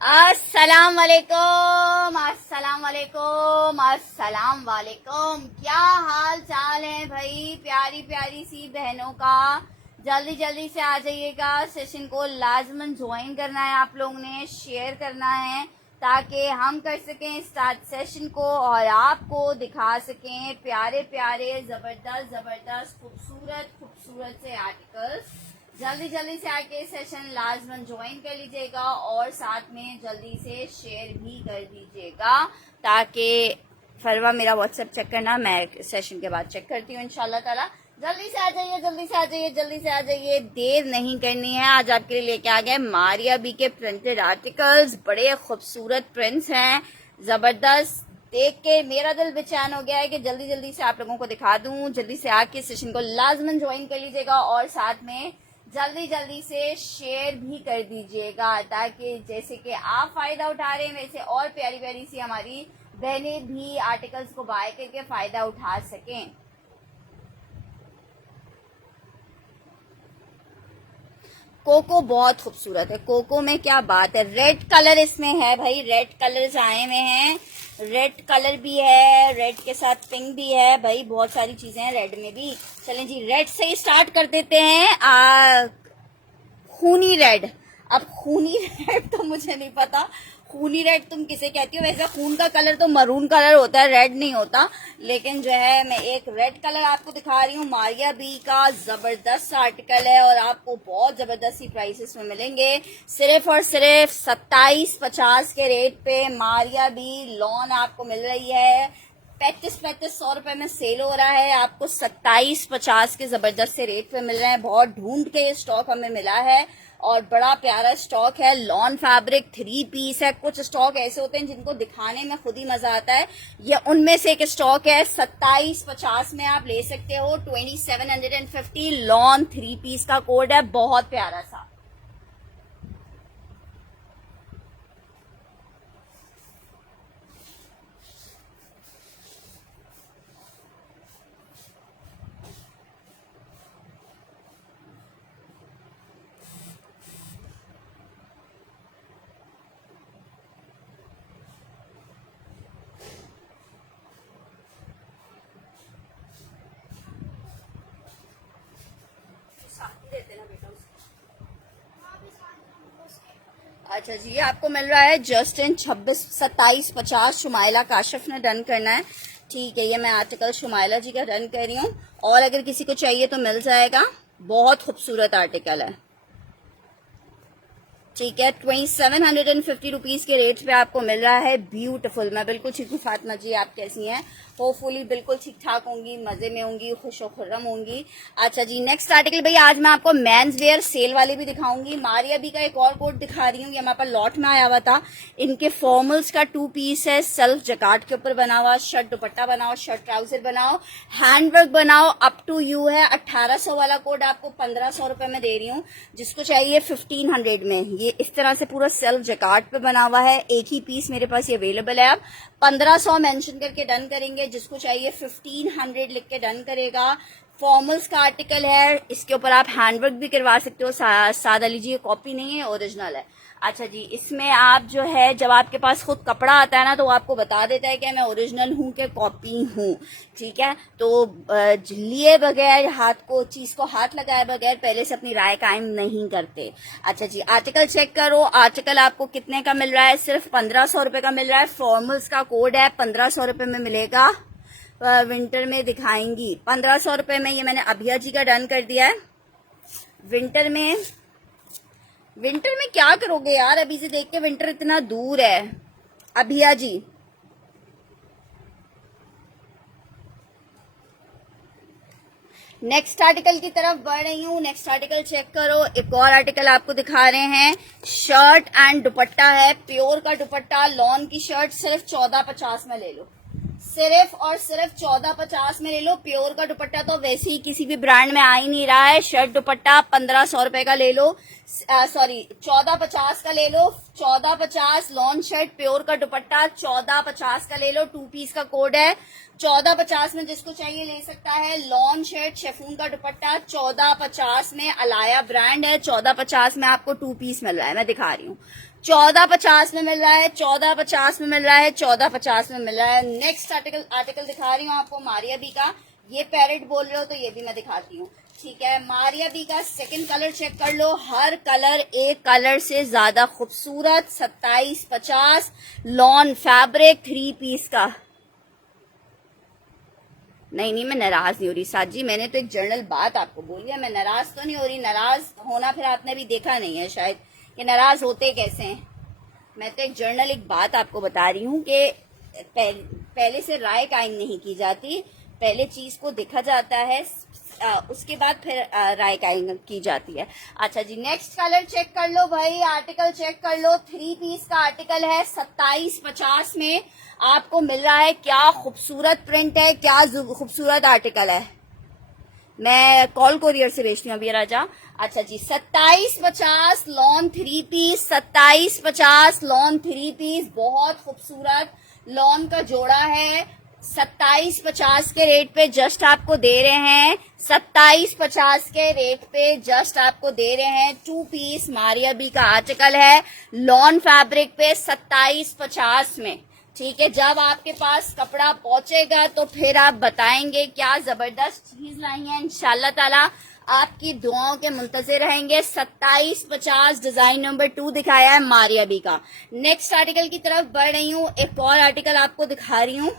अस्सलाम वालेकुम, अस्सलाम वालेकुम, अस्सलाम वालेकुम। क्या हाल चाल है भाई प्यारी प्यारी सी बहनों का। जल्दी जल्दी से आ जाइएगा, सेशन को लाजमन ज्वाइन करना है, आप लोगों ने शेयर करना है ताकि हम कर सकें स्टार्ट सेशन को और आपको दिखा सकें प्यारे प्यारे ज़बरदस्त ज़बरदस्त खूबसूरत खूबसूरत से आर्टिकल्स। जल्दी जल्दी से आके सेशन लाजमन ज्वाइन कर लीजिएगा और साथ में जल्दी से शेयर भी कर दीजिएगा ताकि फरवा मेरा व्हाट्सएप चेक करना, मैं सेशन के बाद चेक करती हूँ इंशाल्लाह ताला। जल्दी से आ जाइए, जल्दी से आ जाइए, जल्दी से आ जाइए, देर नहीं करनी है। आज आपके लिए लेके आ गए मारिया बी के प्रिंटेड आर्टिकल्स। बड़े खूबसूरत प्रिंट्स हैं, जबरदस्त। देख के मेरा दिल बेचैन हो गया है कि जल्दी जल्दी से आप लोगों को दिखा दूं। जल्दी से आके सेशन को लाजमन ज्वाइन कर लीजिएगा और साथ में जल्दी जल्दी से शेयर भी कर दीजिएगा ताकि जैसे कि आप फायदा उठा रहे हैं वैसे और प्यारी प्यारी सी हमारी बहनें भी आर्टिकल्स को बाय करके फायदा उठा सकें। कोको बहुत खूबसूरत है, कोको में क्या बात है। रेड कलर इसमें है भाई, रेड कलर्स आए हुए हैं, रेड कलर भी है, रेड के साथ पिंक भी है भाई, बहुत सारी चीजें हैं रेड में भी। चलें जी, रेड से ही स्टार्ट कर देते हैं। खूनी रेड। अब खूनी रेड तो मुझे नहीं पता, खूनी रेड तुम किसे कहती हो। वैसे खून का कलर तो मरून कलर होता है, रेड नहीं होता। लेकिन जो है मैं एक रेड कलर आपको दिखा रही हूँ। मारिया बी का जबरदस्त आर्टिकल है और आपको बहुत जबरदस्त सी प्राइसेस में मिलेंगे। सिर्फ और सिर्फ 27.50 के रेट पे मारिया बी लॉन आपको मिल रही है। 3500 रुपए में सेल हो रहा है, आपको 27.50 के जबरदस्त से रेट पे मिल रहे हैं। बहुत ढूंढ के ये स्टॉक हमें मिला है और बड़ा प्यारा स्टॉक है। लॉन फैब्रिक 3 पीस है। कुछ स्टॉक ऐसे होते हैं जिनको दिखाने में खुद ही मजा आता है, ये उनमें से एक स्टॉक है। 27.50 में आप ले सकते हो। 2750 लॉन 3 पीस का कोड है, बहुत प्यारा सा। अच्छा जी, आपको मिल रहा है जस्ट इन 2750। शुमाइला काशिफ ने डन करना है, ठीक है। ये मैं आर्टिकल शुमाइला जी का डन कर रही हूँ और अगर किसी को चाहिए तो मिल जाएगा। बहुत खूबसूरत आर्टिकल है, ठीक है। 2750 रुपीज के रेट पे आपको मिल रहा है। ब्यूटीफुल। मैं बिल्कुल ठीक हूँ फातिमा जी, आप कैसी हैं? होपफुली बिल्कुल ठीक ठाक होंगी, मजे में होंगी, खुशो खुर्रम होंगी। अच्छा जी, नेक्स्ट आर्टिकल भैया आज मैं आपको मेंस वेयर सेल वाले भी दिखाऊंगी। मारिया बी का एक और कोट दिखा रही हूँ, ये हमारे पास लॉट में आया हुआ था। इनके फॉर्मल्स का 2 पीस है, सेल्फ जकार्ड के ऊपर बना हुआ। शर्ट दुपट्टा बनाओ, शर्ट ट्राउजर बनाओ, हैंडवर्क बनाओ, अप टू यू है। 1800 वाला कोड आपको 1500 रुपए में दे रही हूँ, जिसको चाहिए 1500 में। ये इस तरह से पूरा सेल्फ जकार्ड पे बना हुआ है। एक ही पीस मेरे पास ये अवेलेबल है। आप 1500 मेंशन करके डन करेंगे, जिसको चाहिए 1500 लिख के डन करेगा। फॉर्मल्स का आर्टिकल है, इसके ऊपर आप हैंडवर्क भी करवा सकते हो। सादा लीजिए, कॉपी नहीं है, ओरिजिनल है। अच्छा जी, इसमें आप जो है जब आपके पास खुद कपड़ा आता है ना तो वो आपको बता देता है कि मैं ओरिजिनल हूँ कि कॉपी हूँ, ठीक है। तो लिए बगैर चीज को हाथ लगाए बगैर पहले से अपनी राय कायम नहीं करते। अच्छा जी, आर्टिकल चेक करो। आर्टिकल आपको कितने का मिल रहा है? सिर्फ 1500 रुपए का मिल रहा है। फॉर्मल्स का कोड है, 1500 रुपए में मिलेगा। विंटर में दिखाएंगी 1500 रुपए में। ये मैंने अभिया जी का डन कर दिया है। विंटर में क्या करोगे यार, अभी से देख के विंटर इतना दूर है। अभिया जी, नेक्स्ट आर्टिकल की तरफ बढ़ रही हूँ। नेक्स्ट आर्टिकल चेक करो। एक और आर्टिकल आपको दिखा रहे हैं। शर्ट एंड दुपट्टा है, प्योर का दुपट्टा। लॉन की शर्ट सिर्फ 1450 में ले लो, सिर्फ और सिर्फ 1450 में ले लो। प्योर का दुपट्टा तो वैसे ही किसी भी ब्रांड में आ ही नहीं रहा है। शर्ट दुपट्टा 1500 रुपए का ले लो, सॉरी 1450 का ले लो। 1450 लॉन शर्ट, प्योर का दुपट्टा 1450 का ले लो। 2 पीस का कोड है। 1450 में जिसको चाहिए ले सकता है। लॉन शर्ट शेफून का दुपट्टा 1450 में, अलाया ब्रांड है। 1450 में आपको 2 पीस मिल रहा है, मैं दिखा रही हूँ। 1450 में मिल रहा है, 1450 में मिल रहा है, 1450 में मिल रहा है। नेक्स्ट आर्टिकल दिखा रही हूँ आपको मारिया बी का। ये पैरेट बोल रहे हो तो ये भी मैं दिखाती हूँ, ठीक है। मारिया बी का सेकंड कलर चेक कर लो, हर कलर एक कलर से ज्यादा खूबसूरत। 2750 लॉन फैब्रिक 3 पीस का। नहीं, मैं नाराज नहीं हो रही साथ जी, मैंने तो एक जनरल बात आपको बोली है, मैं नाराज तो नहीं हो रही। नाराज होना फिर आपने भी देखा नहीं है शायद कि नाराज होते कैसे हैं। मैं तो एक बात आपको बता रही हूँ कि पहले से राय कायम नहीं की जाती, पहले चीज को देखा जाता है, उसके बाद फिर राय कायम की जाती है। अच्छा जी, नेक्स्ट कलर चेक कर लो भाई, आर्टिकल चेक कर लो। 3 पीस का आर्टिकल है, 2750 में आपको मिल रहा है। क्या खूबसूरत प्रिंट है, क्या खूबसूरत आर्टिकल है। मैं कॉल कोरियर से बेचती हूँ अभी राजा। अच्छा जी, 2750 लॉन 3 पीस, 2750 लॉन 3 पीस, बहुत खूबसूरत लॉन का जोड़ा है। 2750 के रेट पे जस्ट आपको दे रहे हैं, 2750 के रेट पे जस्ट आपको दे रहे हैं। 2 पीस मारिया बी का आर्टिकल है, लॉन फैब्रिक पे 2750 में, ठीक है। जब आपके पास कपड़ा पहुंचेगा तो फिर आप बताएंगे क्या जबरदस्त चीज लाई है। इंशाल्लाह ताला आपकी दुआओं के मुंतजिर रहेंगे। 2750 डिजाइन नंबर 2 दिखाया है मारिया बी का। नेक्स्ट आर्टिकल की तरफ बढ़ रही हूँ, एक और आर्टिकल आपको दिखा रही हूँ।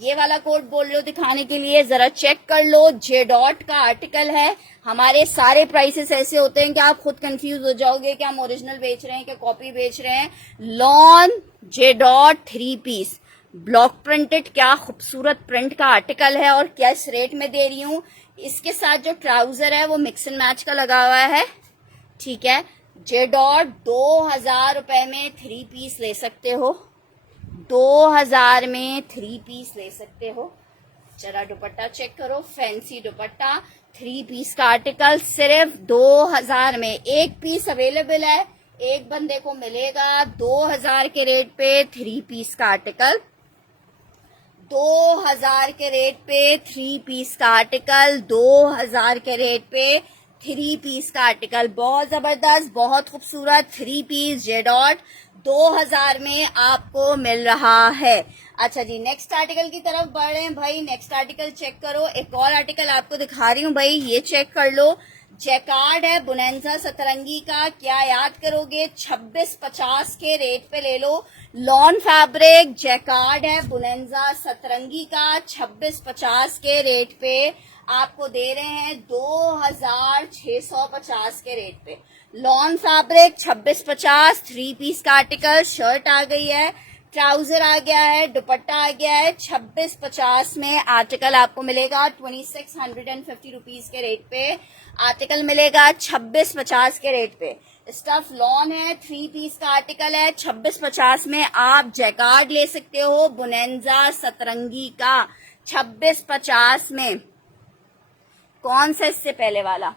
ये वाला कोड बोल रहे हो दिखाने के लिए, जरा चेक कर लो। जे डॉट का आर्टिकल है। हमारे सारे प्राइसेस ऐसे होते हैं कि आप खुद कंफ्यूज हो जाओगे कि हम ओरिजिनल बेच रहे हैं कि कॉपी बेच रहे हैं। Lawn J dot 3 piece block printed, क्या खूबसूरत प्रिंट का आर्टिकल है और क्या इस रेट में दे रही हूँ। इसके साथ जो ट्राउजर है वो मिक्स एंड मैच का लगा हुआ है, ठीक है। जे डॉट 2000 रुपए में 3 पीस ले सकते हो, 2000 में 3 पीस ले सकते हो। जरा दुपट्टा चेक करो, फैंसी दुपट्टा, 3 पीस का आर्टिकल सिर्फ 2000 में। एक पीस अवेलेबल है, एक बंदे को मिलेगा 2000 के रेट पे 3 पीस का आर्टिकल। 2000 के रेट पे 3 पीस का आर्टिकल, 2000 के रेट पे 3 पीस का आर्टिकल। बहुत जबरदस्त, बहुत खूबसूरत 3 पीस जे डॉट 2000 में आपको मिल रहा है। अच्छा जी, नेक्स्ट आर्टिकल की तरफ बढ़ रहे हैं भाई। नेक्स्ट आर्टिकल चेक करो, एक और आर्टिकल आपको दिखा रही हूँ भाई, ये चेक कर लो। जैकार्ड है बुनेंजा सतरंगी का, क्या याद करोगे, 2650 के रेट पे ले लो। लॉन फैब्रिक जैकार्ड है बुनेंजा सतरंगी का, 2650 के रेट पे आपको दे रहे हैं, 2650 के रेट पे। लॉन फैब्रिक 2650, 3 पीस का आर्टिकल, शर्ट आ गई है, ट्राउजर आ गया है, दुपट्टा आ गया है। 2650 में आर्टिकल आपको मिलेगा, 2650 रुपीज के रेट पे आर्टिकल मिलेगा, 2650 के रेट पे। स्टफ लॉन है, 3 पीस का आर्टिकल है, 2650 में आप जैकार्ड ले सकते हो बुनेंजा सतरंगी का, 2650 में। कौन सा इससे पहले वाला,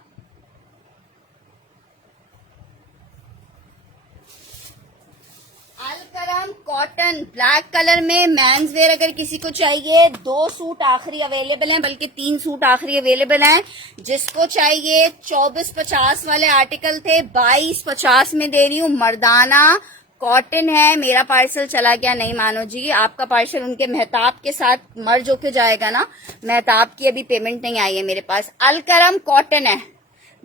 अलकरम कॉटन ब्लैक कलर में मेंस वेयर, अगर किसी को चाहिए 2 सूट आखिरी अवेलेबल हैं, बल्कि 3 सूट आखिरी अवेलेबल हैं। जिसको चाहिए 2450 वाले आर्टिकल थे 2250 में दे रही हूँ। मर्दाना कॉटन है, मेरा पार्सल चला गया, नहीं मानो जी, आपका पार्सल उनके मेहताब के साथ मर्ज होके जाएगा ना, मेहताब की अभी पेमेंट नहीं आई है मेरे पास। अलकरम कॉटन है,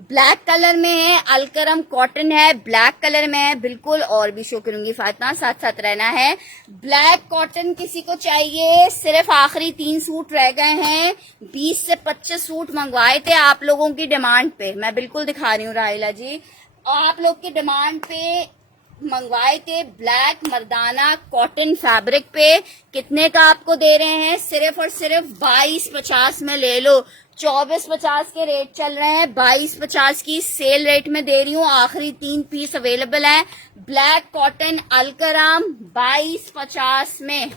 ब्लैक कलर में है, अलकरम कॉटन है, ब्लैक कलर में है बिल्कुल, और भी शो करूंगी फातिमा, साथ साथ रहना है। ब्लैक कॉटन किसी को चाहिए, सिर्फ आखिरी 3 सूट रह गए हैं, 20 से 25 सूट मंगवाए थे आप लोगों की डिमांड पे, मैं बिल्कुल दिखा रही हूँ राहिला जी, आप लोग की डिमांड पे मंगवाए थे। ब्लैक मर्दाना कॉटन फैब्रिक पे कितने का आपको दे रहे हैं, सिर्फ और सिर्फ 2250 में ले लो। 2450 के रेट चल रहे हैं, 2250 की सेल रेट में दे रही हूँ। आखिरी 3 पीस अवेलेबल हैं, ब्लैक कॉटन अलकराम 2250 में।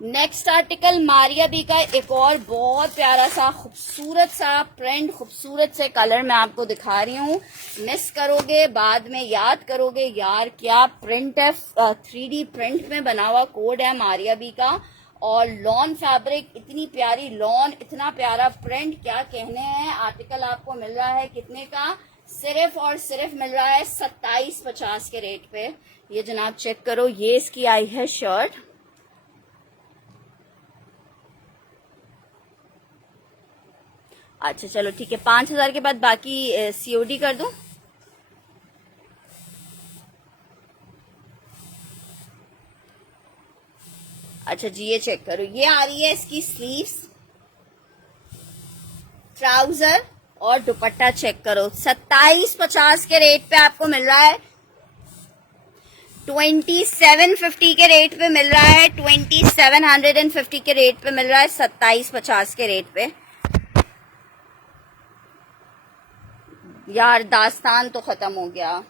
नेक्स्ट आर्टिकल मारिया बी का एक और बहुत प्यारा सा खूबसूरत सा प्रिंट, खूबसूरत से कलर मैं आपको दिखा रही हूँ। मिस करोगे बाद में याद करोगे यार क्या प्रिंट है, 3D प्रिंट में बना हुआ कोड है मारिया बी का। और लॉन फैब्रिक, इतनी प्यारी लॉन, इतना प्यारा प्रिंट, क्या कहने हैं। आर्टिकल आपको मिल रहा है कितने का, सिर्फ और सिर्फ मिल रहा है 27.50 के रेट पे। ये जनाब चेक करो, ये इसकी आई है शर्ट। अच्छा चलो ठीक है, 5,000 के बाद बाकी COD कर दूं। अच्छा जी ये चेक करो, ये आ रही है इसकी स्लीव्स, ट्राउजर और दुपट्टा चेक करो। 27.50 के रेट पे आपको मिल रहा है। 2750 के रेट पे मिल रहा है। 2750 के रेट पे मिल रहा है। 27.50 के रेट पे। यार दास्तान तो खत्म हो गया।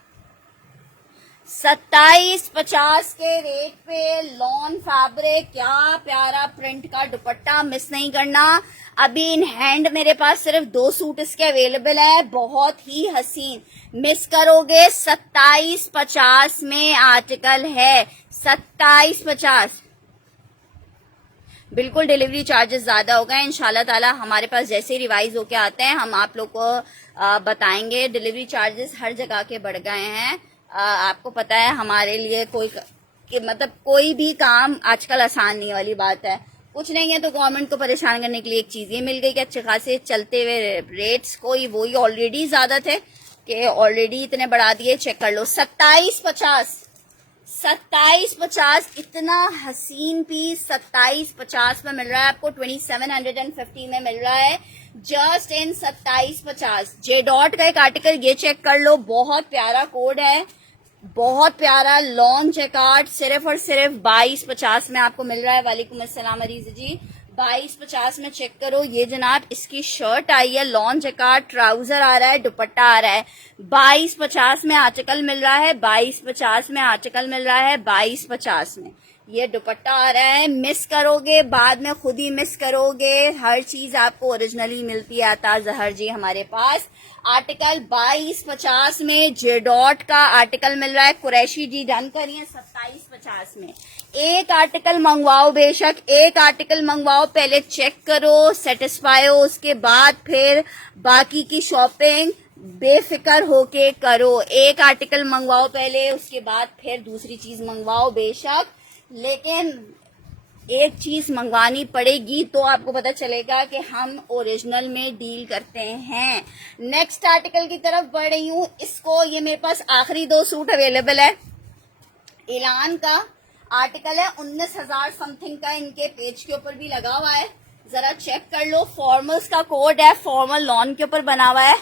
27.50 के रेट पे लॉन फैब्रिक, क्या प्यारा प्रिंट का दुपट्टा, मिस नहीं करना। अभी इन हैंड मेरे पास सिर्फ 2 सूट इसके अवेलेबल है, बहुत ही हसीन, मिस करोगे। 27.50 में आर्टिकल है। 27.50। बिल्कुल डिलीवरी चार्जेस ज्यादा हो गए। इंशाल्लाह ताला हमारे पास जैसे ही रिवाइज होके आते हैं हम आप लोग को बताएंगे। डिलीवरी चार्जेस हर जगह के बढ़ गए हैं। आपको पता है हमारे लिए मतलब कोई भी काम आजकल आसान नहीं वाली बात है। कुछ नहीं है तो गवर्नमेंट को परेशान करने के लिए एक चीज ये मिल गई कि अच्छे खासे चलते हुए रेट्स कोई वही ऑलरेडी ज्यादा थे कि ऑलरेडी इतने बढ़ा दिए। चेक कर लो। 27.50 इतना हसीन पीस 27.50 में मिल रहा है आपको। 2750 में मिल रहा है जस्ट इन 27.50। जे डॉट का एक आर्टिकल ये चेक कर लो, बहुत प्यारा कोड है, बहुत प्यारा लॉन चेकार्ड, सिर्फ और सिर्फ 22.50 में आपको मिल रहा है। वालेकुम अस्सलाम अरीज जी। 22.50 में चेक करो। ये जनाब इसकी शर्ट आई है, लॉन जैकार्ड, ट्राउजर आ रहा है, दुपट्टा आ रहा है। 22.50 में आर्टिकल मिल रहा है। 22.50 में आर्टिकल मिल रहा है। 22.50 में ये दुपट्टा आ रहा है। मिस करोगे, बाद में खुद ही मिस करोगे। हर चीज आपको ओरिजिनली मिलती है आता जहर जी हमारे पास। आर्टिकल 22.50 में जे डॉट का आर्टिकल मिल रहा है। कुरैशी जी डन करिए 27.50 में। एक आर्टिकल मंगवाओ, बेशक एक आर्टिकल मंगवाओ, पहले चेक करो, सेटिस्फाई हो, उसके बाद फिर बाकी की शॉपिंग बेफिक्र होके करो। एक आर्टिकल मंगवाओ पहले, उसके बाद फिर दूसरी चीज मंगवाओ बेशक, लेकिन एक चीज मंगवानी पड़ेगी तो आपको पता चलेगा कि हम ओरिजिनल में डील करते हैं। नेक्स्ट आर्टिकल की तरफ बढ़ रही हूँ। इसको ये मेरे पास आखिरी 2 सूट अवेलेबल है। इलान का आर्टिकल है, 19,000 समथिंग का इनके पेज के ऊपर भी लगा हुआ है, जरा चेक कर लो। फॉर्मल्स का कोड है, फॉर्मल लॉन के ऊपर बना हुआ है।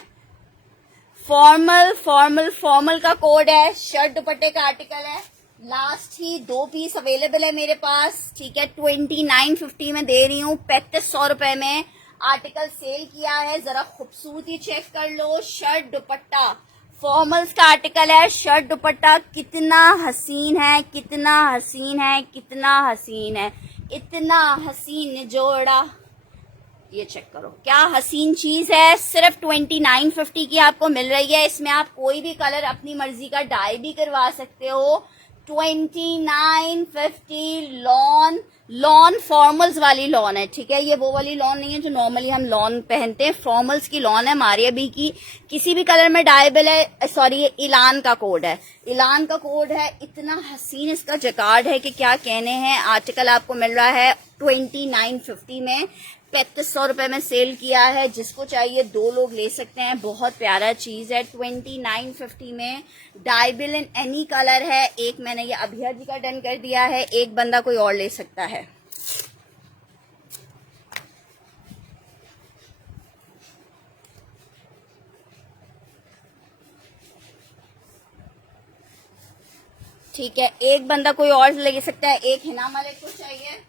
फॉर्मल का कोड है। शर्ट दुपट्टे का आर्टिकल है। लास्ट ही 2 पीस अवेलेबल है मेरे पास, ठीक है। 2950 में दे रही हूँ, 3500 रुपए में आर्टिकल सेल किया है। जरा खूबसूरती चेक कर लो। शर्ट दुपट्टा फॉर्मल्स का आर्टिकल है। शर्ट दुपट्टा कितना हसीन है, कितना हसीन है, कितना हसीन है, इतना हसीन निजोड़ा। ये चेक करो क्या हसीन चीज है। सिर्फ 2950 की आपको मिल रही है। इसमें आप कोई भी कलर अपनी मर्जी का डाई भी करवा सकते हो। 2950 लॉन फॉर्मल्स वाली लॉन है, ठीक है। ये वो वाली लॉन नहीं है जो नॉर्मली हम लॉन पहनते हैं, फॉर्मल्स की लॉन है। मारिया बी की किसी भी कलर में डायबल है। सॉरी, ये इलान का कोड है, इलान का कोड है। इतना हसीन इसका जकार्ड है कि क्या कहने हैं। आर्टिकल आपको मिल रहा है 2950 में, 3500 रुपए में सेल किया है। जिसको चाहिए 2 लोग ले सकते हैं, बहुत प्यारा चीज है। 2950 में डायबिल इन एनी कलर है। एक मैंने ये अभिया जी का डन कर दिया है, एक बंदा कोई और ले सकता है। ठीक है, एक बंदा कोई और ले सकता है। एक हिना मलिक को चाहिए।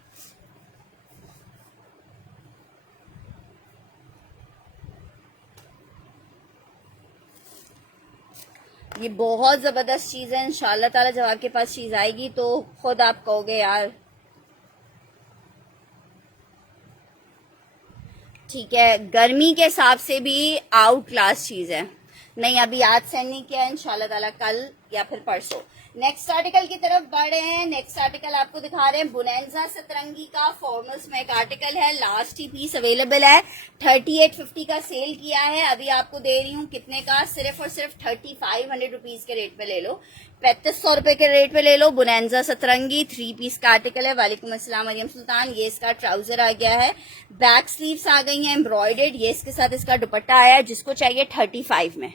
ये बहुत जबरदस्त चीज है। इंशाल्लाह ताला जब आपके पास चीज आएगी तो खुद आप कहोगे यार ठीक है। गर्मी के हिसाब से भी आउट क्लास चीज है। नहीं, अभी आज सेंड नहीं किया, इंशाल्लाह ताला कल या फिर परसों। नेक्स्ट आर्टिकल की तरफ बढ़ रहे हैं। नेक्स्ट आर्टिकल आपको दिखा रहे हैं बुनेंजा सतरंगी का फॉर्मल्स में एक आर्टिकल है, लास्ट ही पीस अवेलेबल है। 3850 का सेल किया है, अभी आपको दे रही हूँ कितने का, सिर्फ और सिर्फ 3500 रुपीज के रेट पे ले लो, 3500 रुपए के रेट पे ले लो। बुनेंजा सतरंगी 3 पीस का आर्टिकल है। वालेकुम अस्सलाम मरियम सुल्तान। ये इसका ट्राउजर आ गया है, बैक स्लीव्स आ गई हैं एम्ब्रॉयडर्ड, ये इसके साथ इसका दुपट्टा आया है, जिसको चाहिए 35 में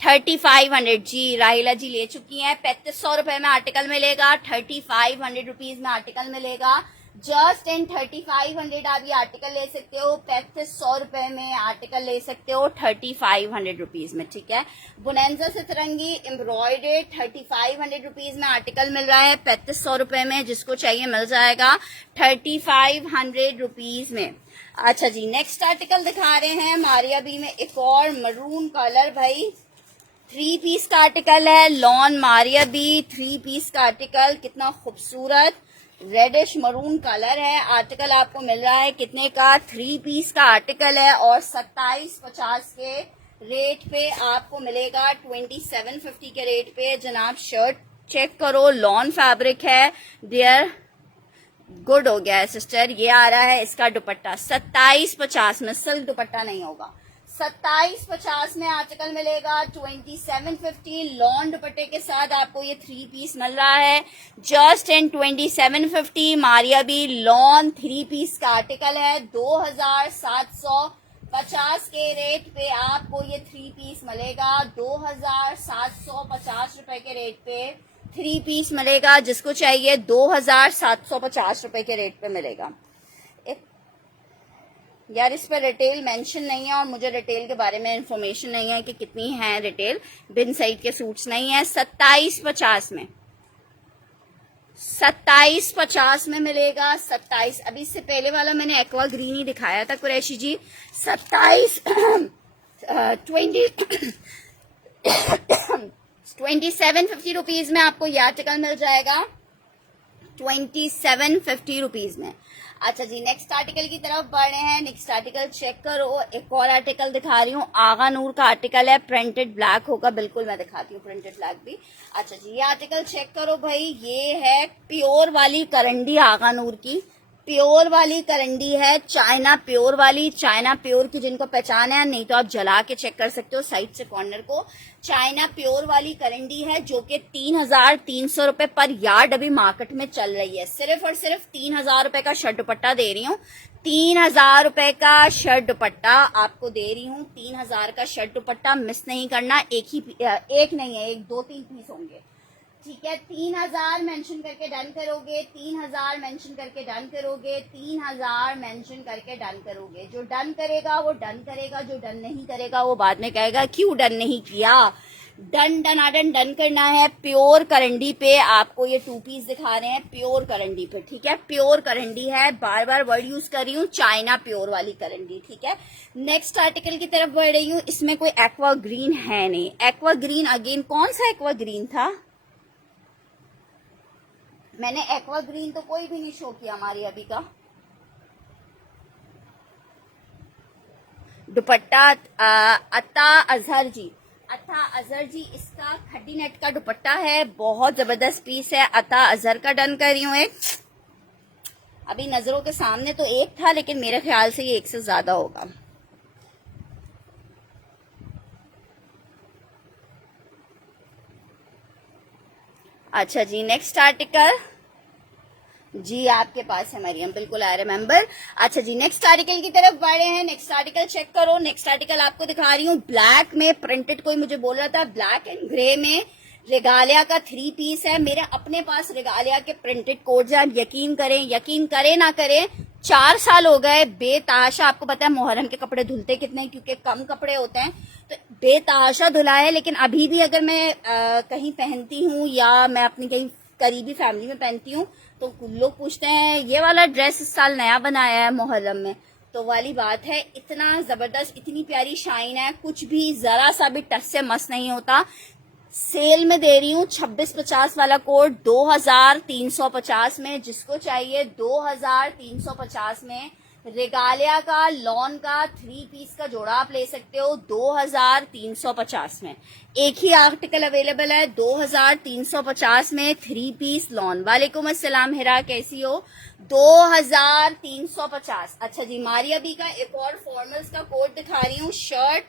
3500 जी। राहिला जी ले चुकी हैं। 3500 रुपए में आर्टिकल मिलेगा, 3500 रुपीज में आर्टिकल मिलेगा। जस्ट इन 3500 आप ये आर्टिकल ले सकते हो, 3500 रुपए में आर्टिकल ले सकते हो 3500 रुपीज में, ठीक है। बुनेंजा सतरंगी एम्ब्रॉयडर्ड 3500 रुपीज में आर्टिकल मिल रहा है, 3500 रुपए में, जिसको चाहिए मिल जाएगा 3500 रुपीज में। अच्छा जी, नेक्स्ट आर्टिकल दिखा रहे हैं मारिया बी में एक और मरून कलर, भाई 3 पीस का आर्टिकल है, लॉन मारिया बी 3 पीस का आर्टिकल, कितना खूबसूरत रेडिश मरून कलर है। आर्टिकल आपको मिल रहा है कितने का, 3 पीस का आर्टिकल है और 2750 के रेट पे आपको मिलेगा, 2750 के रेट पे। जनाब शर्ट चेक करो, लॉन फैब्रिक है डियर, गुड हो गया है सिस्टर। ये आ रहा है इसका दुपट्टा 2750 में, सिल्क दुपट्टा नहीं होगा, 2750 में आर्टिकल मिलेगा, 2750 लॉन दुपट्टे के साथ आपको ये 3 पीस मिल रहा है। Just in 2750 Maria B lawn 3 piece का आर्टिकल है, 2750 के रेट पे आपको ये 3 पीस मिलेगा, 2750 रुपए के रेट पे 3 पीस मिलेगा, जिसको चाहिए 2750 रुपए के रेट पे मिलेगा। यार इस पर रिटेल मेंशन नहीं है और मुझे रिटेल के बारे में इंफॉर्मेशन नहीं है कि कितनी है रिटेल, बिन सईद के सूट्स नहीं है। 2750 में, 2750 में मिलेगा, 27। अभी इससे पहले वाला मैंने एक्वा ग्रीन ही दिखाया था कुरैशी जी, 2750 रुपीज में आपको ये आर्टिकल मिल जाएगा, 2750 रुपीज में। अच्छा जी, नेक्स्ट आर्टिकल की तरफ बढ़ रहे हैं। नेक्स्ट आर्टिकल चेक करो, एक और आर्टिकल दिखा रही हूँ, आगा नूर का आर्टिकल है, प्रिंटेड ब्लैक होगा, बिल्कुल मैं दिखाती हूँ प्रिंटेड ब्लैक भी। अच्छा जी, ये आर्टिकल चेक करो भाई, ये है प्योर वाली करंडी आगा नूर की, प्योर वाली करंडी है, चाइना प्योर वाली, चाइना प्योर की जिनको पहचान है, नहीं तो आप जला के चेक कर सकते हो साइड से कॉर्नर को। चाइना प्योर वाली करंडी है जो कि 3300 रुपए पर यार्ड अभी मार्केट में चल रही है। सिर्फ और सिर्फ 3000 रुपए का शर्ट दुपट्टा दे रही हूँ, 3000 रुपए का शर्ट दुपट्टा आपको दे रही हूँ, 3000 का शर्ट दुपट्टा मिस नहीं करना। एक नहीं है, 2-3 पीस होंगे, ठीक है। 3000 मेंशन करके डन करोगे, 3000 मेंशन करके डन करोगे, 3000 मेंशन करके डन करोगे। जो डन करेगा वो डन करेगा, जो डन नहीं करेगा वो बाद में कहेगा क्यों डन नहीं किया। डन डनाडन डन करना है। प्योर करंडी पे आपको ये 2 पीस दिखा रहे हैं, प्योर करंडी पे, ठीक है। प्योर करंडी है, बार बार वर्ड यूज कर रही हूँ, चाइना प्योर वाली करंडी, ठीक है। नेक्स्ट आर्टिकल की तरफ बढ़ रही हूँ, इसमें कोई एक्वा ग्रीन है नहीं। एक्वा ग्रीन अगेन, कौन सा एक्वा ग्रीन था, मैंने एक्वा ग्रीन तो कोई भी नहीं शो किया हमारी अभी का। दुपट्टा अता अजहर जी, अता अजहर जी, इसका खड्डी नेट का दुपट्टा है, बहुत जबरदस्त पीस है। अता अजहर का डन कर रही हूँ एक, अभी नजरों के सामने तो एक था लेकिन मेरे ख्याल से ये एक से ज्यादा होगा। अच्छा जी, नेक्स्ट आर्टिकल जी आपके पास है मरियम, बिल्कुल आई रिमेम्बर। अच्छा जी, नेक्स्ट आर्टिकल की तरफ बढ़े हैं। नेक्स्ट आर्टिकल चेक करो, नेक्स्ट आर्टिकल आपको दिखा रही हूँ ब्लैक में प्रिंटेड, कोई मुझे बोल रहा था ब्लैक एंड ग्रे में रेगालिया का 3 पीस है। मेरे अपने पास रेगालिया के प्रिंटेड कोड्स हैं, यकीन करें ना करें, 4 साल हो गए बेतहाशा। आपको पता है मुहर्रम के कपड़े धुलते कितने, क्योंकि कम कपड़े होते हैं, तो बेतहाशा धुला है। लेकिन अभी भी अगर मैं कहीं पहनती हूँ या मैं अपनी कहीं करीबी फैमिली में पहनती हूँ तो लोग पूछते हैं ये वाला ड्रेस इस साल नया बनाया है मुहर्रम में, तो वाली बात है। इतना जबरदस्त, इतनी प्यारी शाइन है, कुछ भी जरा सा भी टच से मस नहीं होता। सेल में दे रही हूँ 2650 वाला कोड 2350 में, जिसको चाहिए 2350 में रेगालिया का लॉन का 3 पीस का जोड़ा आप ले सकते हो 2350 में। एक ही आर्टिकल अवेलेबल है 2350 में 3 पीस लॉन। वालेकुम अस्सलाम हिरा, कैसी हो? 2350। अच्छा जी, मारिया बी का एक और फॉर्मल्स का कोट दिखा रही हूँ, शर्ट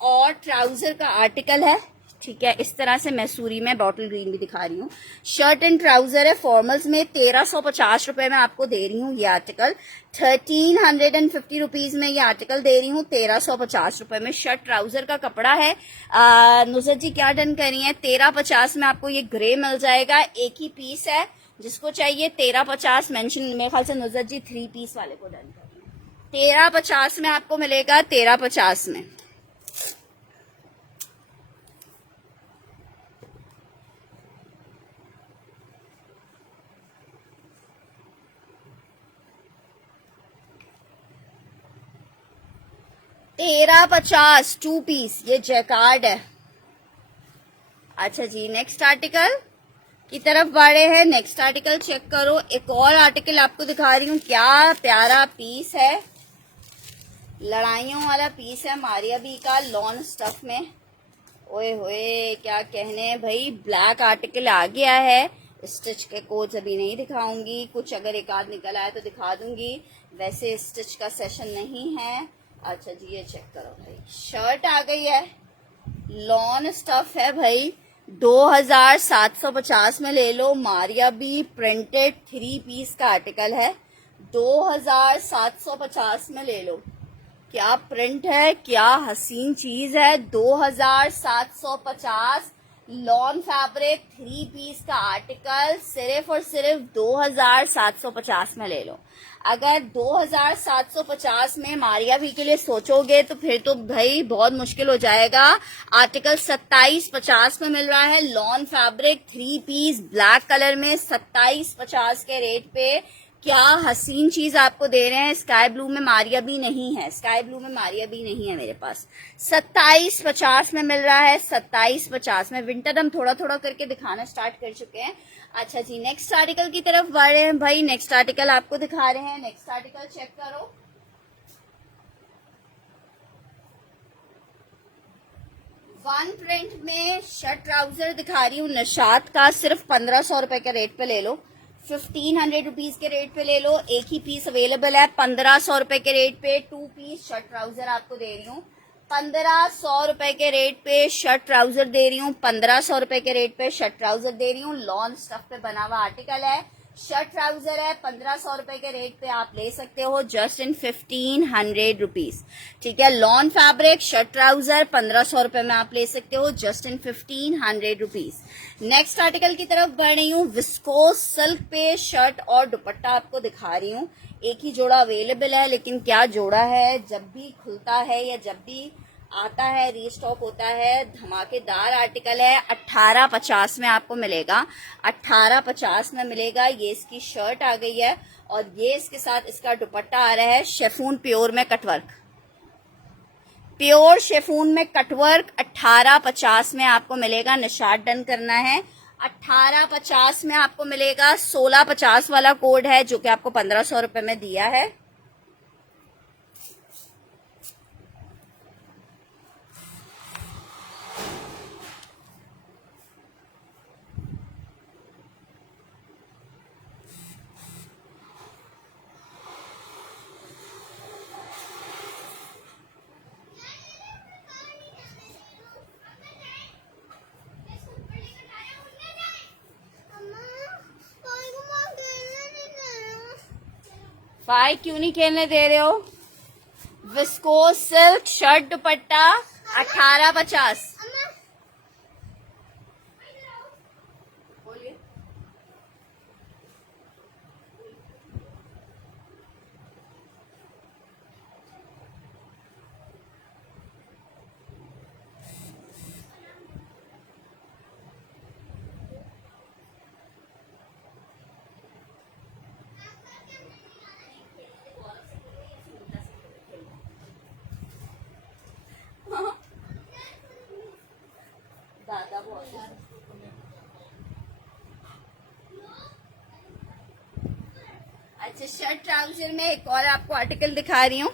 और ट्राउजर का आर्टिकल है, ठीक है। इस तरह से मैसूरी में बॉटल ग्रीन भी दिखा रही हूँ, शर्ट एंड ट्राउजर है फॉर्मल्स में। 1350 रुपए में आपको दे रही हूँ ये आर्टिकल। 1350 रुपीज में ये आर्टिकल दे रही हूँ 1350 रुपए में। शर्ट ट्राउजर का कपड़ा है। नुसरत जी क्या डन करी है? 1350 में आपको ये ग्रे मिल जाएगा, एक ही पीस है, जिसको चाहिए 1350 मेंशन, मेरे ख्याल से नुसरत जी 3 पीस वाले को डन करिए। 1350 में आपको मिलेगा, 1350 में। तेरह 50 2 पीस, ये जैकार्ड है। अच्छा जी, नेक्स्ट आर्टिकल की तरफ बढ़े हैं। नेक्स्ट आर्टिकल चेक करो, एक और आर्टिकल आपको दिखा रही हूँ, क्या प्यारा पीस है, लड़ाइयों वाला पीस है मारिया बी का लॉन स्टफ में। ओए होए क्या कहने भाई, ब्लैक आर्टिकल आ गया है। स्टिच के कोड्स अभी नहीं दिखाऊंगी, कुछ अगर एक आध निकल आया तो दिखा दूंगी, वैसे स्टिच का सेशन नहीं है। अच्छा जी, ये चेक करो भाई, शर्ट आ गई है, लॉन स्टफ है भाई, 2750 में ले लो। मारिया बी प्रिंटेड 3 पीस का आर्टिकल है, 2750 में ले लो। क्या प्रिंट है, क्या हसीन चीज है। 2750 लॉन फैब्रिक 3 पीस का आर्टिकल सिर्फ और सिर्फ 2750 में ले लो। अगर 2750 में मारिया भी के लिए सोचोगे तो फिर तो भाई बहुत मुश्किल हो जाएगा। आर्टिकल 2750 में मिल रहा है, lawn fabric 3 piece black colour में 2750 के रेट पे। क्या हसीन चीज आपको दे रहे हैं। स्काई ब्लू में मारिया भी नहीं है, स्काई ब्लू में मारिया भी नहीं है मेरे पास। 2750 में मिल रहा है, 2750 में। विंटर हम थोड़ा थोड़ा करके दिखाना स्टार्ट कर चुके हैं। अच्छा जी, नेक्स्ट आर्टिकल की तरफ बढ़ रहे हैं भाई। नेक्स्ट आर्टिकल आपको दिखा रहे हैं, नेक्स्ट आर्टिकल चेक करो। वन प्रिंट में शर्ट ट्राउजर दिखा रही हूँ निशात का, सिर्फ 1500 रुपए के रेट पे ले लो, 1500 रुपीज के रेट पे ले लो। एक ही पीस अवेलेबल है 1500 रुपए के रेट पे। 2 पीस शर्ट ट्राउजर आपको दे रही हूँ 1500 रुपए के रेट पे। शर्ट ट्राउजर दे रही हूँ 1500 रुपए के रेट पे, शर्ट ट्राउजर दे रही हूँ। लॉन स्टफ पे बना हुआ आर्टिकल है, शर्ट ट्राउजर है, 1500 रुपए के रेट पे आप ले सकते हो, जस्ट इन 1500 रुपीज, ठीक है। लॉन फैब्रिक शर्ट ट्राउजर 1500 रुपए में आप ले सकते हो, just in 1500 rupees. Next article की तरफ बढ़ रही हूँ, विस्कोस सिल्क पे शर्ट और दुपट्टा आपको दिखा रही हूँ। एक ही जोड़ा अवेलेबल है, लेकिन क्या जोड़ा है, जब भी खुलता है या जब भी आता है रीस्टॉक होता है, धमाकेदार आर्टिकल है। 1850 में आपको मिलेगा, 1850 में मिलेगा। ये इसकी शर्ट आ गई है और ये इसके साथ इसका दुपट्टा आ रहा है शेफून प्योर में कटवर्क, प्योर शेफून में कटवर्क। 1850 में आपको मिलेगा, निशात डन करना है। 1850 में आपको मिलेगा। 1650 वाला कोड है जो कि आपको 1500 रुपए में दिया है। फाई क्यों नहीं खेलने दे रहे हो? Viscose silk shirt dupatta 1850। अच्छा, शर्ट ट्राउजर में एक और आपको आर्टिकल दिखा रही हूँ।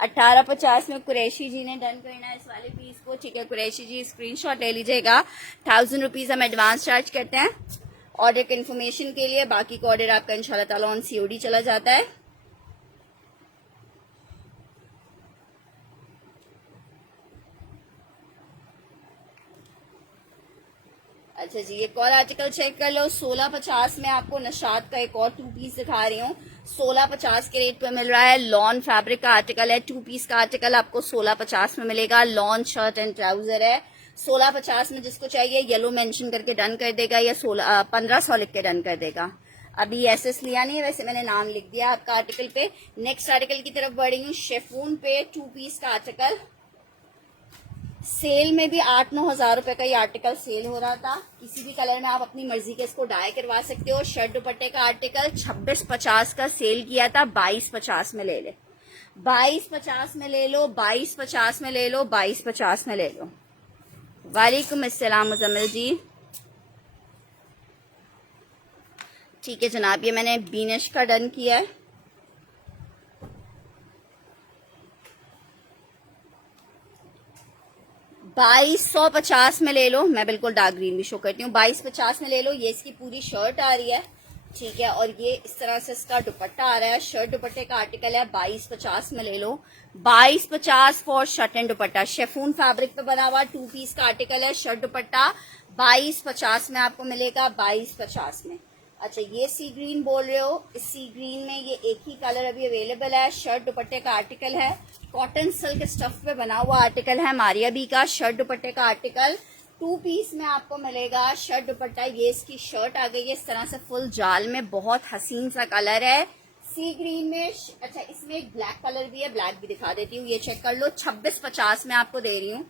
1850 में कुरैशी जी ने डन करना है इस वाले पीस को, ठीक है। कुरैशी जी स्क्रीनशॉट ले लीजिएगा। 1000 रुपीज हम एडवांस चार्ज करते हैं ऑर्डर कंफर्मेशन के लिए, बाकी का ऑर्डर आपका इंशाल्लाह ताला ऑन सीओडी चला जाता है। अच्छा जी, एक और आर्टिकल चेक कर लो। 1650 में आपको नशात का एक और 2 पीस दिखा रही हूँ। 1650 के रेट पे मिल रहा है। लॉन फैब्रिक का आर्टिकल है, 2 पीस का आर्टिकल आपको 1650 में मिलेगा। लॉन शर्ट एंड ट्राउजर है। 1650 में जिसको चाहिए येलो मेंशन करके डन कर देगा, या 1500 लिख के डन कर देगा। अभी एसएस लिया नहीं है, वैसे मैंने नाम लिख दिया आपका आर्टिकल पे। नेक्स्ट आर्टिकल की तरफ बढ़ रही हूँ। शेफून पे 2 पीस का आर्टिकल, सेल में भी 8-9 हजार रुपए का ये आर्टिकल सेल हो रहा था। किसी भी कलर में आप अपनी मर्जी के इसको डाई करवा सकते हो। शर्ट दुपट्टे का आर्टिकल 2650 का सेल किया था, 2250 में ले ले, 2250 में ले लो, 2250 में ले लो, 2250 में ले लो। वालेकुम अस्सलाम मुजम्मिल जी। ठीक है जनाब, ये मैंने बीनश का डन किया है। $2250 में ले लो। मैं बिल्कुल डार्क ग्रीन भी शो करती हूँ। 2250 में ले लो। ये इसकी पूरी शर्ट आ रही है, ठीक है, और ये इस तरह से इसका दुपट्टा आ रहा है। शर्ट दुपट्टे का आर्टिकल है, 2250 में ले लो। 2250 for shirt and dupatta. Chiffon fabric पे बना हुआ 2 पीस का आर्टिकल है। शर्ट दुपट्टा 2250 में आपको मिलेगा, 2250 में। अच्छा, ये सी ग्रीन बोल रहे हो, इस सी ग्रीन में ये एक ही कलर अभी अवेलेबल है। शर्ट दुपट्टे का आर्टिकल है, कॉटन सिल्क स्टफ पे बना हुआ आर्टिकल है मारिया बी का। शर्ट दुपट्टे का आर्टिकल 2 पीस में आपको मिलेगा। शर्ट दुपट्टा, ये इसकी शर्ट आ गई है इस तरह से फुल जाल में, बहुत हसीन सा कलर है सी ग्रीन में। अच्छा, इसमें एक ब्लैक कलर भी है, ब्लैक भी दिखा देती हूँ, ये चेक कर लो। 2650 में आपको दे रही हूँ।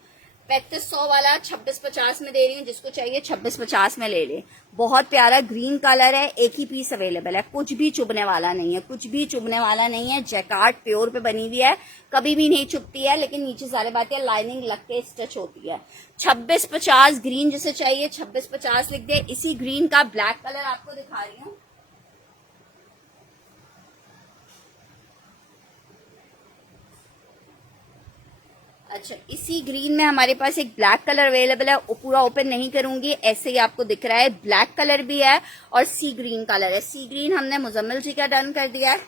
3500 वाला 2650 में दे रही हूँ, जिसको चाहिए 2650 में ले ले। बहुत प्यारा ग्रीन कलर है, एक ही पीस अवेलेबल है। कुछ भी चुभने वाला नहीं है, कुछ भी चुभने वाला नहीं है। जैकार्ड प्योर पे बनी हुई है, कभी भी नहीं चुभती है, लेकिन नीचे सारे बातें लाइनिंग लग के स्टिच होती है। 2650 ग्रीन जिसे चाहिए 2650 लिख दे। इसी ग्रीन का ब्लैक कलर आपको दिखा रही हूँ। अच्छा, इसी ग्रीन में हमारे पास एक ब्लैक कलर अवेलेबल है। पूरा ओपन नहीं करूंगी, ऐसे ही आपको दिख रहा है। ब्लैक कलर भी है और सी ग्रीन कलर है। सी ग्रीन हमने मुजम्मिल जी का डन कर दिया है।